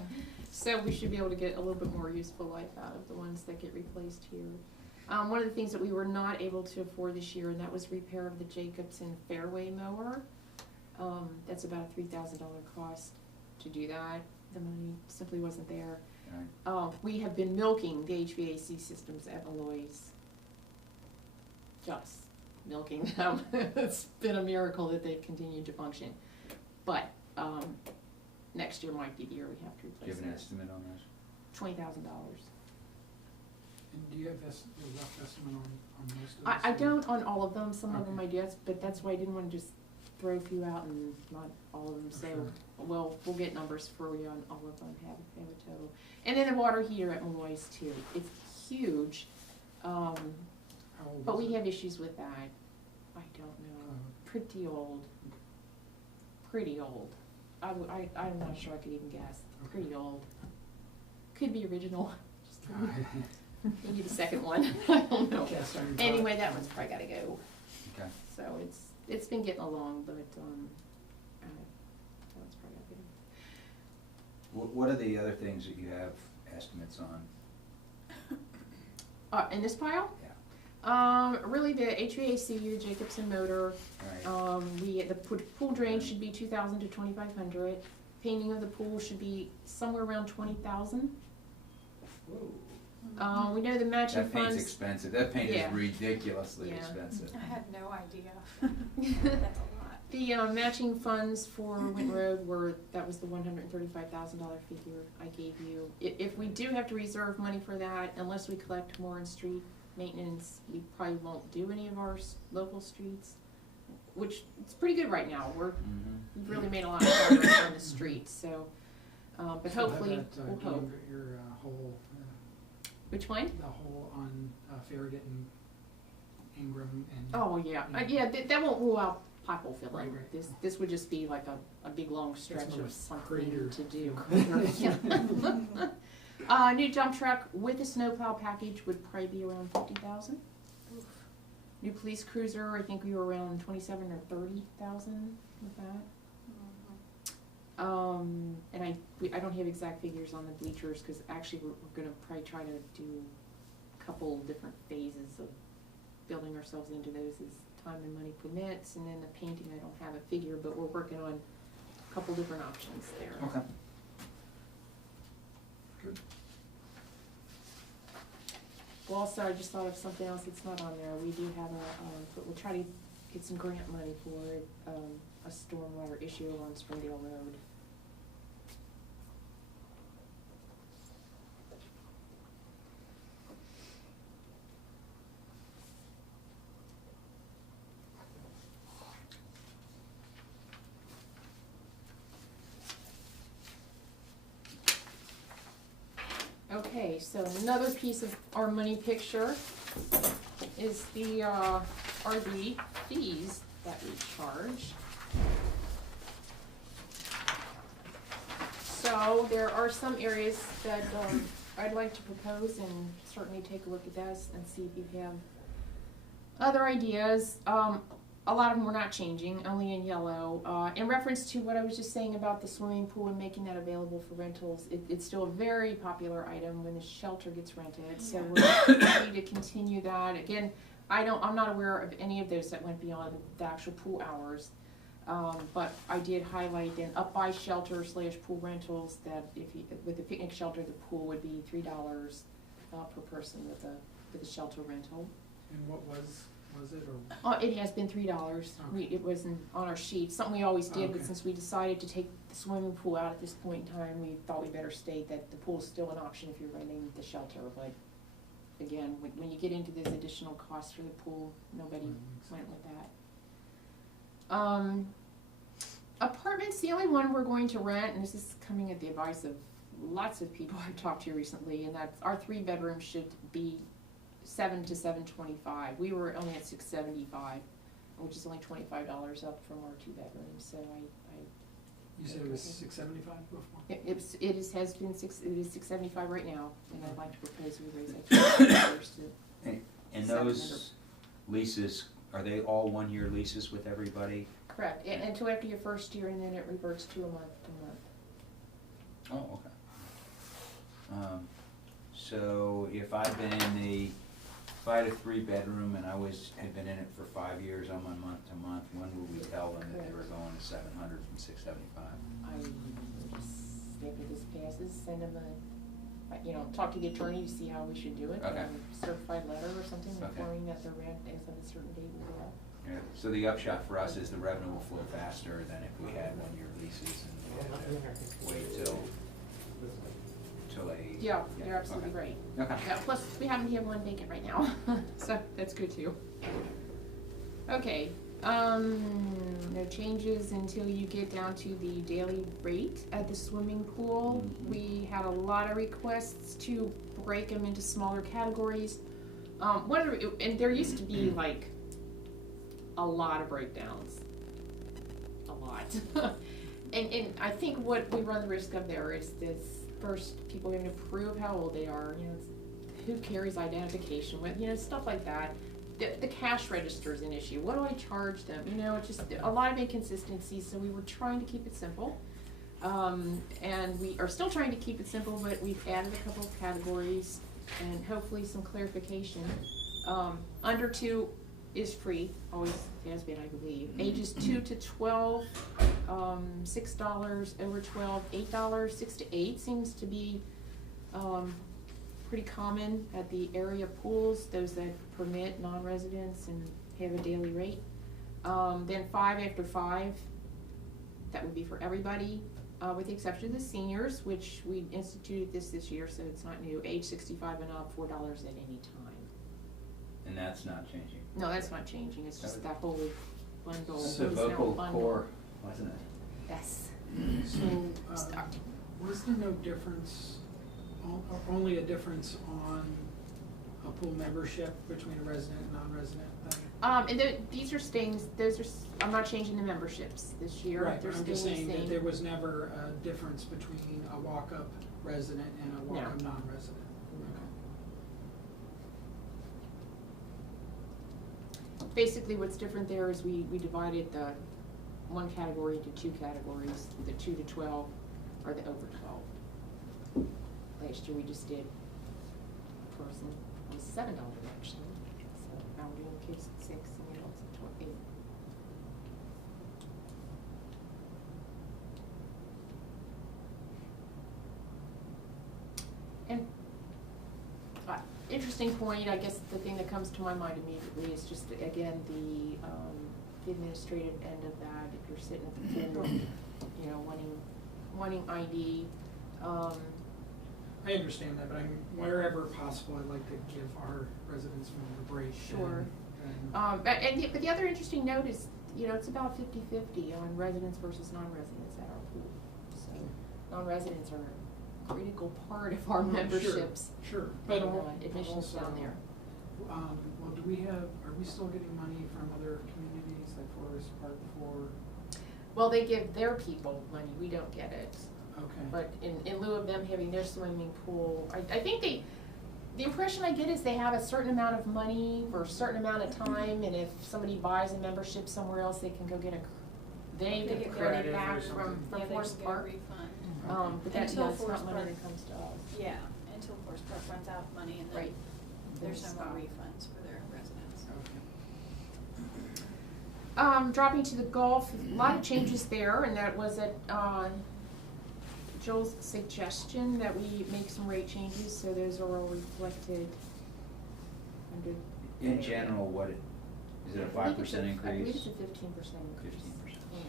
So we should be able to get a little bit more useful life out of the ones that get replaced here. One of the things that we were not able to afford this year, and that was repair of the Jacobson fairway mower. That's about a $3,000 cost to do that. The money simply wasn't there. Right. We have been milking the HVAC systems at Malloy's. Just milking them. It's been a miracle that they've continued to function. But next year might be the year we have to Do you replace have an them. estimate on this? $20,000. And do you have a rough estimate on most of those? I don't on all of them, some of them Okay. I guess, but that's why I didn't wanna just throw a few out and not all of them, so, Sure. well, we'll get numbers for you on all of them, have a total. And then the water heater at Malloy's too, it's huge, How old but is we it? have issues with that, I don't know, pretty old, I'm not sure I could even guess, pretty old. Could be original, just kidding. Maybe the second one, I don't know. Cast iron pot. Anyway, that one's probably gotta go. Okay. So it's been getting along, but, that one's probably gotta go. What are the other things that you have estimates on? In this pile? Yeah. Really the HVAC, Jacobson motor, Right. the pool drain should be $2,000 to $2,500. Painting of the pool should be somewhere around $20,000. Whoa. We know the matching That paint's funds. expensive. That paint Yeah. is ridiculously Yeah. expensive. I had no idea. That's a lot. The matching funds for Wint Road that was the $135,000 figure I gave you. If we do have to reserve money for that, unless we collect more in street maintenance, we probably won't do any of our local streets, which it's pretty good right now. We've really made a lot of progress on the streets, so, but Still have hopefully, that, we'll hope. Your hole, Which one? the hole on Farragut and Ingram and. Oh, yeah, Yeah. that won't rule out pothole filling. Right. This would just be like a big long stretch more of something crater. to do. New dump truck with a snowplow package would probably be around 50,000. New police cruiser, I think we were around 27 or 30,000 with that. And I don't have exact figures on the bleachers, cause actually we're gonna probably try to do a couple different phases of building ourselves into those as time and money permits, and then the painting, I don't have a figure, but we're working on a couple different options there. Okay. Well, also, I just thought of something else that's not on there. We do have but we'll try to get some grant money for a stormwater issue on Springdale Road. Okay, so another piece of our money picture is the, are the fees that we charge. So there are some areas that, I'd like to propose, and certainly take a look at this and see if you have other ideas. A lot of them we're not changing, only in yellow. In reference to what I was just saying about the swimming pool and making that available for rentals, it's still a very popular item when the shelter gets rented. So we're happy to continue that. Again, I'm not aware of any of those that went beyond the actual pool hours. But I did highlight then up by shelter / pool rentals that with the picnic shelter, the pool would be $3 per person with a shelter rental. And what was it, or? It has been $3. Okay. It wasn't on our sheet, something we always did, but Okay. since we decided to take the swimming pool out at this point in time, we thought we better state that the pool's still an option if you're renting the shelter, but again, when you get into those additional costs for the pool, nobody went with that. Apartments, the only one we're going to rent, and this is coming at the advice of lots of people I've talked to recently, and that's our 3 bedrooms should be $7 to $725. We were only at $675, which is only $25 up from our 2 bedrooms. So You said it was $675 before? it is $675 right now, and I'd like to propose we raise that $20 to And those leases, are they all 1-year leases with everybody? correct, until after your first year, and then it reverts to a month to month. Oh, okay. So if I've been if I had a 3-bedroom and had been in it for 5 years, I'm on month to month, when will we tell them that they were going to 700 from 675? I just, after this passes, send them talk to the attorney to see how we should do it. Okay. Certified letter or something Okay. informing that the rent as of a certain date will go up. Yeah, so the upshot for us is the revenue will flow faster than if we had 1-year leases and we had to wait till a. Yeah, you're absolutely okay. right. Okay. Yeah, plus, we happen to have one vacant right now, so that's good too. Okay, no changes until you get down to the daily rate at the swimming pool. We had a lot of requests to break them into smaller categories. And there used to be like a lot of breakdowns, a lot. And I think what we run the risk of there is this. First, people having to prove how old they are, who carries identification with, stuff like that. The cash register is an issue. What do I charge them? It's just a lot of inconsistencies, so we were trying to keep it simple. And we are still trying to keep it simple, but we've added a couple of categories and hopefully some clarification. Under 2 is free, always has been, I believe. Ages 2 to 12, $6, over 12, $8, 6 to 8 seems to be pretty common at the area pools, those that permit non-residents and have a daily rate. Then 5 after 5, that would be for everybody, with the exception of the seniors, which we instituted this year, so it's not new. Age 65 and up, $4 at any time. And that's not changing? No, that's not changing, it's just that whole bundle. It's a is now vocal bundled. core, wasn't it? Yes. So, was there no difference, only a difference on a pool membership between a resident and non-resident? And these are staying, I'm not changing the memberships this year. Right, They're I'm just staying saying the that same. there was never a difference between a walk-up resident and a walk-up non-resident. Basically, what's different there is we divided the one category into 2 categories. The 2 to 12 are the over 12. Last year we just did a person, it was $7 actually. So now we're doing kids at 6 and adults at 8. And interesting point, I guess the thing that comes to my mind immediately is just, again, the administrative end of that. If you're sitting at the pool, wanting ID. I understand that, but wherever possible, I'd like to give our residents more of a break. Sure. But the other interesting note is, it's about 50-50 on residents versus non-residents at our pool. So non-residents are critical part of our Sure, memberships. Sure, but Admissions also, down there. well, are we still getting money from other communities, like Forest Park for, Well, they give their people money, we don't get it. okay. But in lieu of them having their swimming pool, I think the impression I get is they have a certain amount of money for a certain amount of time, and if somebody buys a membership somewhere else, they can go get They get get credit credit or back something. from Yeah, they Forest can get a Park. refund. But that, Until it's not Forest money Park. that comes to us. Yeah, until Forest Park runs out of money and then Right. there's no Then more stop. refunds for their residents. Okay. Dropping to the golf, a lot of changes there, and that was at, Joel's suggestion that we make some rate changes, so those are all reflected under. In general, is it a 5% increase? I believe it's a 15% increase. 15%. Yes.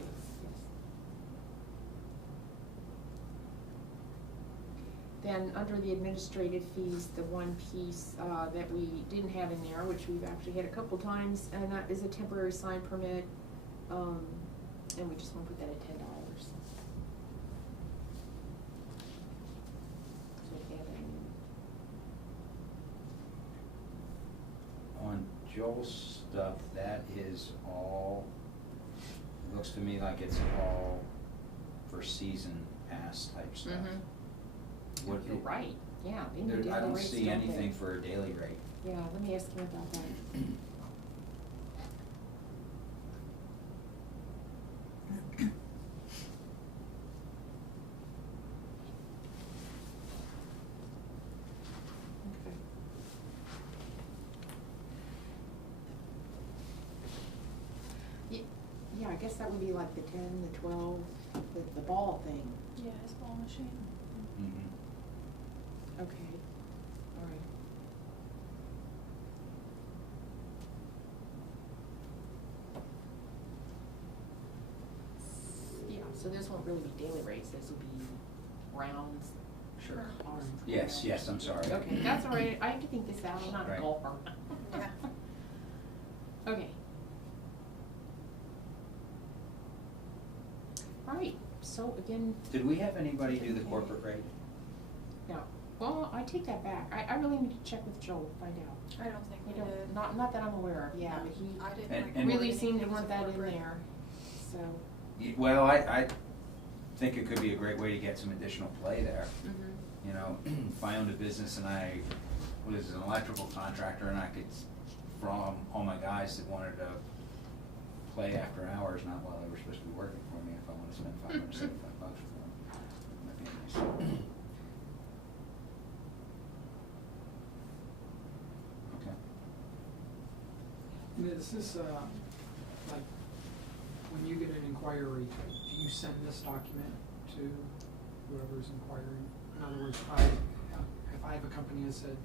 Then, under the administrative fees, the one piece, that we didn't have in there, which we've actually had a couple times, and that is a temporary sign permit, and we just want to put that at $10. So if they have any. On Joel's stuff, that is all, looks to me like it's all for season pass type stuff. What- You're right, yeah, they need There- daily I don't rates, see don't they? anything for a daily rate. Yeah, let me ask him about that. Okay. Yeah, I guess that would be like the 10, the 12, the ball thing. Yeah, his ball machine. Mhm. Okay, all right. Yeah, so this won't really be daily rates, this will be rounds. Sure. on- Yes, I'm sorry. Okay, that's all right, I have to think this out, I'm not a Right. golfer. Yeah. Okay. All right, so again, Did we have anybody do the corporate rate? no, well, I take that back, I really need to check with Joel, find out. I don't think We we don't, did. not that I'm aware of, yeah, No, but he I didn't And- record and- really seemed to anything want as a that in corporate. there, so. Well, I think it could be a great way to get some additional play there. Mhm. You know, if I owned a business and I was an electrical contractor and I could, from all my guys that wanted to play after hours, not while they were supposed to be working for me, if I want to spend $575 for them, it might be nice. Okay. And is this, like, when you get an inquiry, do you send this document to whoever's inquiring? In other words, if I have a company that said,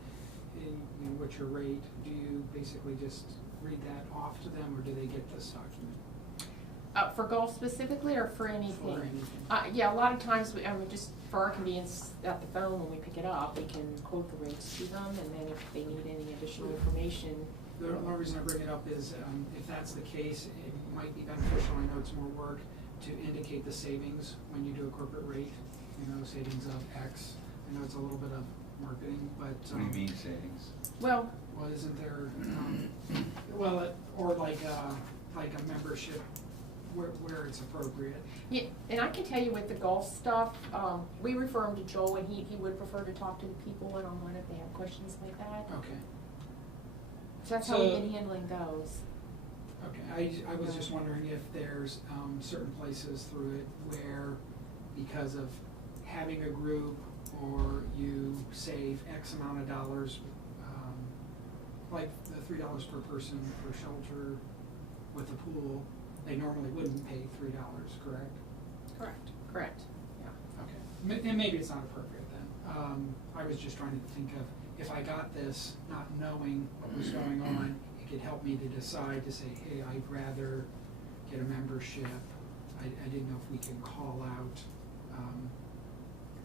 hey, you know, what's your rate, do you basically just read that off to them, or do they get this document For golf specifically, or for anything? for anything? Yeah, a lot of times, just for our convenience, at the phone, when we pick it up, we can quote the rates to them, and then if they need any additional information. The only reason I bring it up is, if that's the case, it might be beneficial, I know it's more work, to indicate the savings when you do a corporate rate, you know, savings of X. I know it's a little bit of marketing, but. What do you mean savings? Well, Well, isn't there, or like a membership where it's appropriate? yeah, and I can tell you with the golf stuff, we refer them to Joel, and he would prefer to talk to the people one-on-one if they have questions like that. Okay, So that's how we've So- been handling those. okay, I was just wondering if there's, certain places through it where, because of having a group, or you save X amount of dollars, like the $3 per person per shelter with a pool, they normally wouldn't pay $3, correct? Correct. Correct, yeah. Okay, and maybe it's not appropriate then. I was just trying to think of, if I got this, not knowing what was going on, it could help me to decide to say, hey, I'd rather get a membership. I didn't know if we can call out,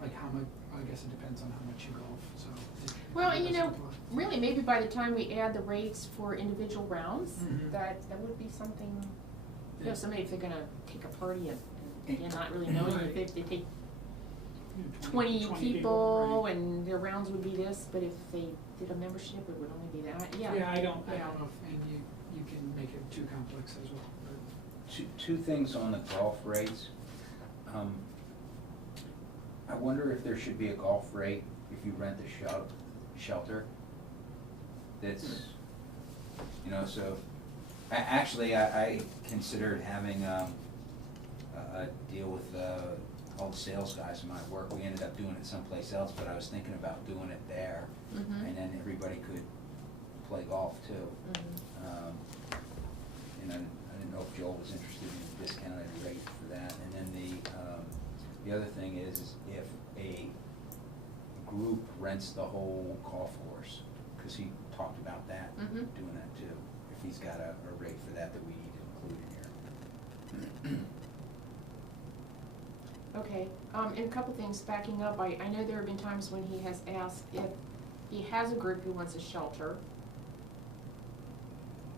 like how much, I guess it depends on how much you golf, so. Well, you know, really, maybe by the time we add the rates for individual rounds, Mhm. that would be something, you know, Yeah. somebody, if they're gonna take a party and again, not really knowing if they take, 20 right. people and their rounds would be this, but if they did a membership, it would only be that, yeah. Yeah, I don't know Yeah. if, and you can make it too complex as well, but. Two things on the golf rates. I wonder if there should be a golf rate if you rent a shelter. That's, you know, so, actually, I considered having a deal with all the sales guys in my work. We ended up doing it someplace else, but I was thinking about doing it there. Mhm. And then everybody could play golf too. Mhm. And I didn't know if Joel was interested in a discounted rate for that. And then the other thing is if a group rents the whole golf course, because he talked about that, Mhm. doing that too. If he's got a rate for that we need to include in here. Okay, and a couple things backing up, I know there have been times when he has asked if he has a group who wants a shelter.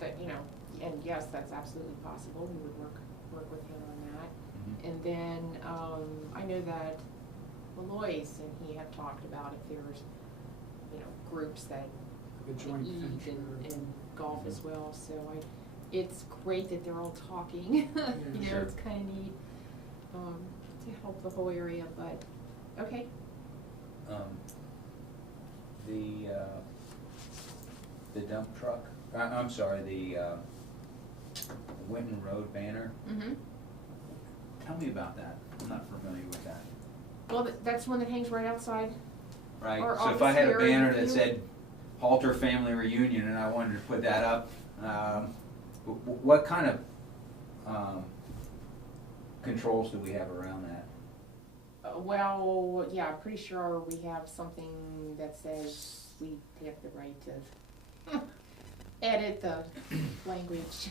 That, you know, and yes, that's absolutely possible, we would work with him on that. Mhm. And then, I know that Malloy's and he have talked about if there's, you know, groups that A joint eat venture. and golf as well, so it's great that they're all talking, you know, Sure. it's kinda neat, to help the whole area, but, okay. The dump truck, I'm sorry, the Winton Road banner, Mm-hmm. tell me about that, I'm not familiar with that. Well, that's one that hangs right outside. Right, Or so if I had a office banner area that view? said Halter Family Reunion and I wanted to put that up, what kind of controls do we have around that? Well, yeah, I'm pretty sure we have something that says we have the right to edit the language.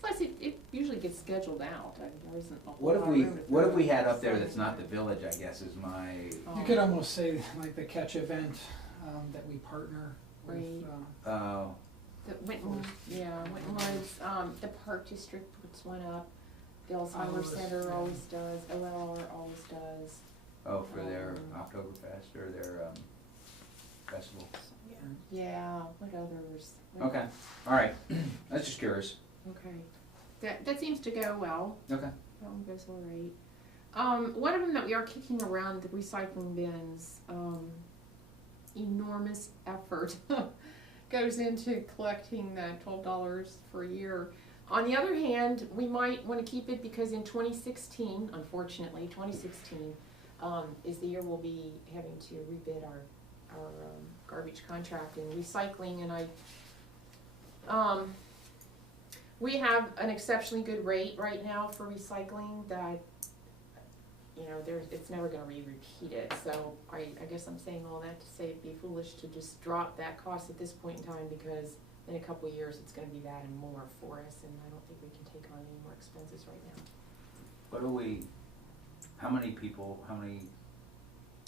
Plus, it usually gets scheduled out. There isn't a whole What lot if of we, room to what throw if we it. had up there that's not the village, I guess is my, You could almost say like the catch event, that we partner with, Right. The Winton, yeah, Winton Woods, the Park District puts one up. The Alzheimer's Ours, Center yeah. always does, OLR always does. oh, for their Oktoberfest or their festival? Yeah, what others? Okay, all right, I was just curious. Okay, that seems to go well. Okay. That one goes all right. One of them that we are kicking around, the recycling bins, enormous effort goes into collecting that $12 for a year. On the other hand, we might want to keep it because in 2016, unfortunately, 2016 is the year we'll be having to rebid our garbage contract and recycling, and we have an exceptionally good rate right now for recycling that, you know, it's never gonna be repeated, so I guess I'm saying all that to say it'd be foolish to just drop that cost at this point in time, because in a couple of years, it's gonna be that and more for us, and I don't think we can take on any more expenses right now. What do we, how many people, how many,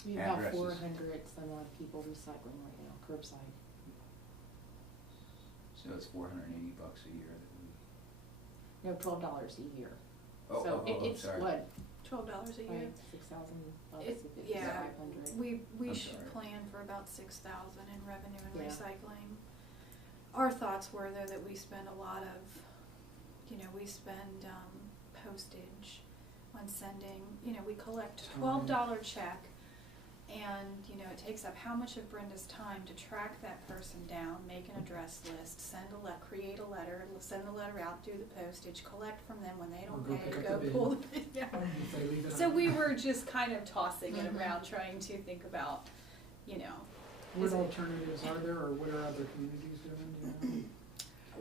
We have about Addresses. 400 some odd people recycling right now, curbside. so it's $480 a year that we, No, $12 a year. oh, So it's sorry. what, $12 a year. right, $6,000 It- if it's yeah. 500. We I'm should sorry. plan for about 6,000 in revenue and Yeah. recycling. Our thoughts were though that we spend a lot of, we spend postage on sending, we collect $12 check, and, it takes up how much of Brenda's time to track that person down, make an address list, create a letter, send the letter out, do the postage, collect from them when they Or don't go pay, pick up go the bin. pull the bin down. if they leave it So on. we were just kind of tossing it Mhm. around, trying to think about, What is it- alternatives are there, or what are other communities doing, do you know?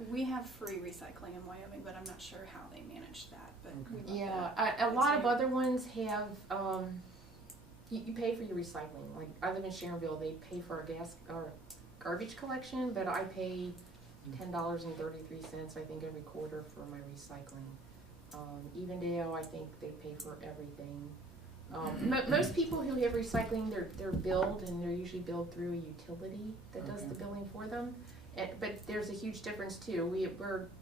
we have free recycling in Wyoming, but I'm not sure how they manage that, but we love Yeah, that. a lot of It's other ones have, you pay for your recycling, like I live in Sharonville, they pay for our garbage collection, but I pay $10.33, I think, every quarter for my recycling. Evendale, I think they pay for everything. Most people who have recycling, they're billed, and they're usually billed through a utility that does the Okay. billing for them. But there's a huge difference too.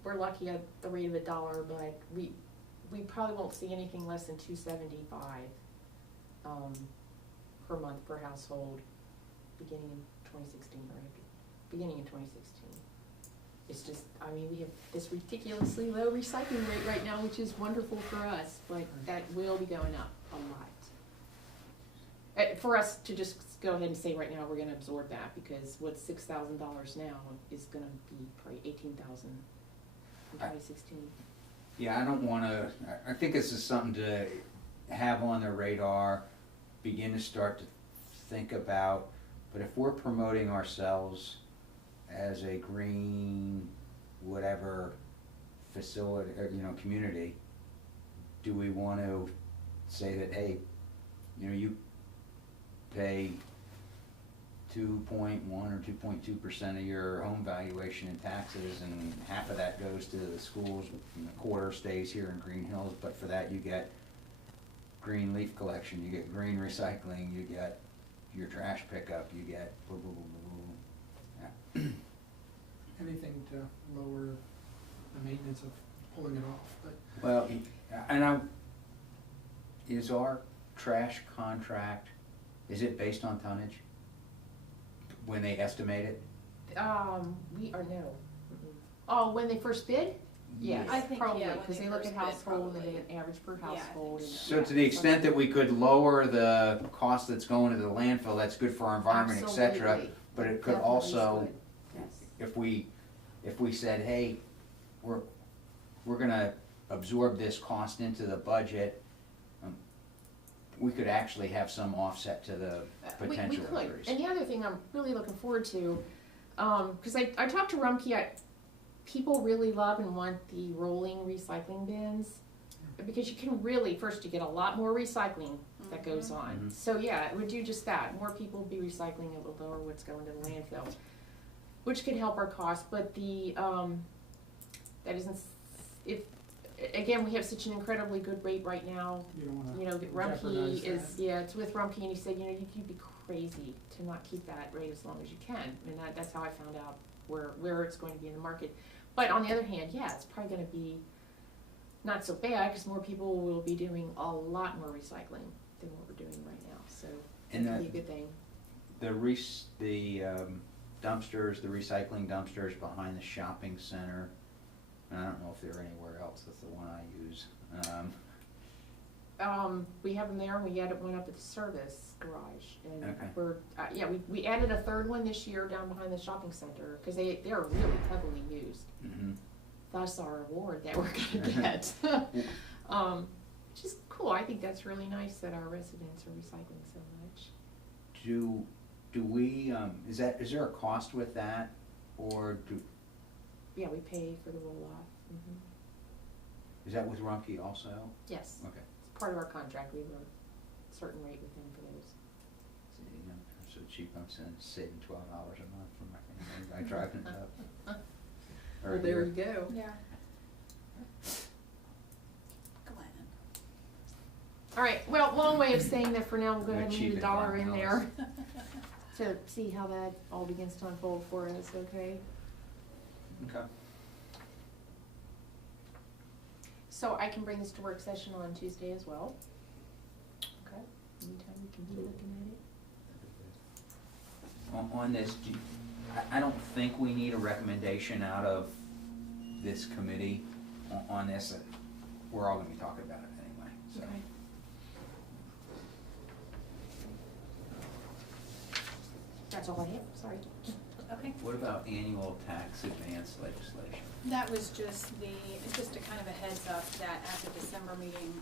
We're lucky at the rate of $1, but we probably won't see anything less than $275 per month per household, beginning in 2016, right? Beginning in 2016. It's just, I mean, we have this ridiculously low recycling rate right now, which is wonderful for us, but that will be going up a lot. For us to just go ahead and say right now, we're gonna absorb that, because what's $6,000 now is gonna be probably $18,000 in 2016. Yeah, I don't wanna, I think this is something to have on the radar, begin to start to think about, but if we're promoting ourselves as a green, whatever facility, or, you know, community, do we want to say that, hey, you know, you pay 2.1 or 2.2% of your home valuation in taxes, and half of that goes to the schools, and a quarter stays here in Greenhills, but for that you get green leaf collection, you get green recycling, you get your trash pickup, you get blah, blah, blah, blah, blah. Yeah. Anything to lower the maintenance of pulling it off, but Well, and is our trash contract, is it based on tonnage? When they estimate it? We are no. Mm-mm. Oh, when they first bid? Yes, I think, probably, yeah, when because they they look first at bid, household and probably. they get average per Yeah, I think household. And, So yeah, to the extent that something. we could lower the cost that's going to the landfill, that's good for our environment, et cetera. Absolutely. But it could Definitely is also, good. Yes. if we said, hey, we're gonna absorb this cost into the budget, we could actually have some offset to the potential We could. increase. And the other thing I'm really looking forward to, because I talked to Rumpke, people really love and want the rolling recycling bins, because you can really, first you get a lot more recycling that goes on. Mhm. So yeah, it would do just that. More people will be recycling, it will lower what's going to the landfill, which could help our costs. But the, that isn't, if, again, we have such an incredibly good rate right now. you don't wanna. You know, jeopardize Rumpke is, that. yeah, it's with Rumpke, and he said, you know, you'd be crazy to not keep that rate as long as you can. And that's how I found out where it's going to be in the market. But on the other hand, yeah, it's probably gonna be not so bad, because more people will be doing a lot more recycling than what we're doing right now, so And that'll be that- a good thing. The dumpsters, the recycling dumpsters behind the shopping center, and I don't know if they're anywhere else, that's the one I use. We have them there, and we added one up at the service garage, and Okay. we're, we added a third one this year down behind the shopping center, because they're really heavily used. Mhm. That's our award that we're gonna get. Which is cool, I think that's really nice that our residents are recycling so much. Do we, is there a cost with that, or Yeah, we pay for the roll-off. is that with Rumpke also? Yes, Okay. it's part of our contract, we have a certain rate with them for those. See, I'm so cheap, I'm saving $12 a month for my family by driving it up. Or Well, there here. you go. Yeah. Glenn. All right, well, long way of saying that for now, we'll go Good ahead and cheap leave $1 in there environmentalists. to see how that all begins to unfold for us, okay? Okay. So I can bring this to work session on Tuesday as well. Okay, anytime we can be looking at it. On this, I don't think we need a recommendation out of this committee on this. We're all gonna be talking about it anyway, so. Okay. That's all I have, sorry. Okay. What about annual tax advance legislation? That was just a kind of a heads up that at the December meeting,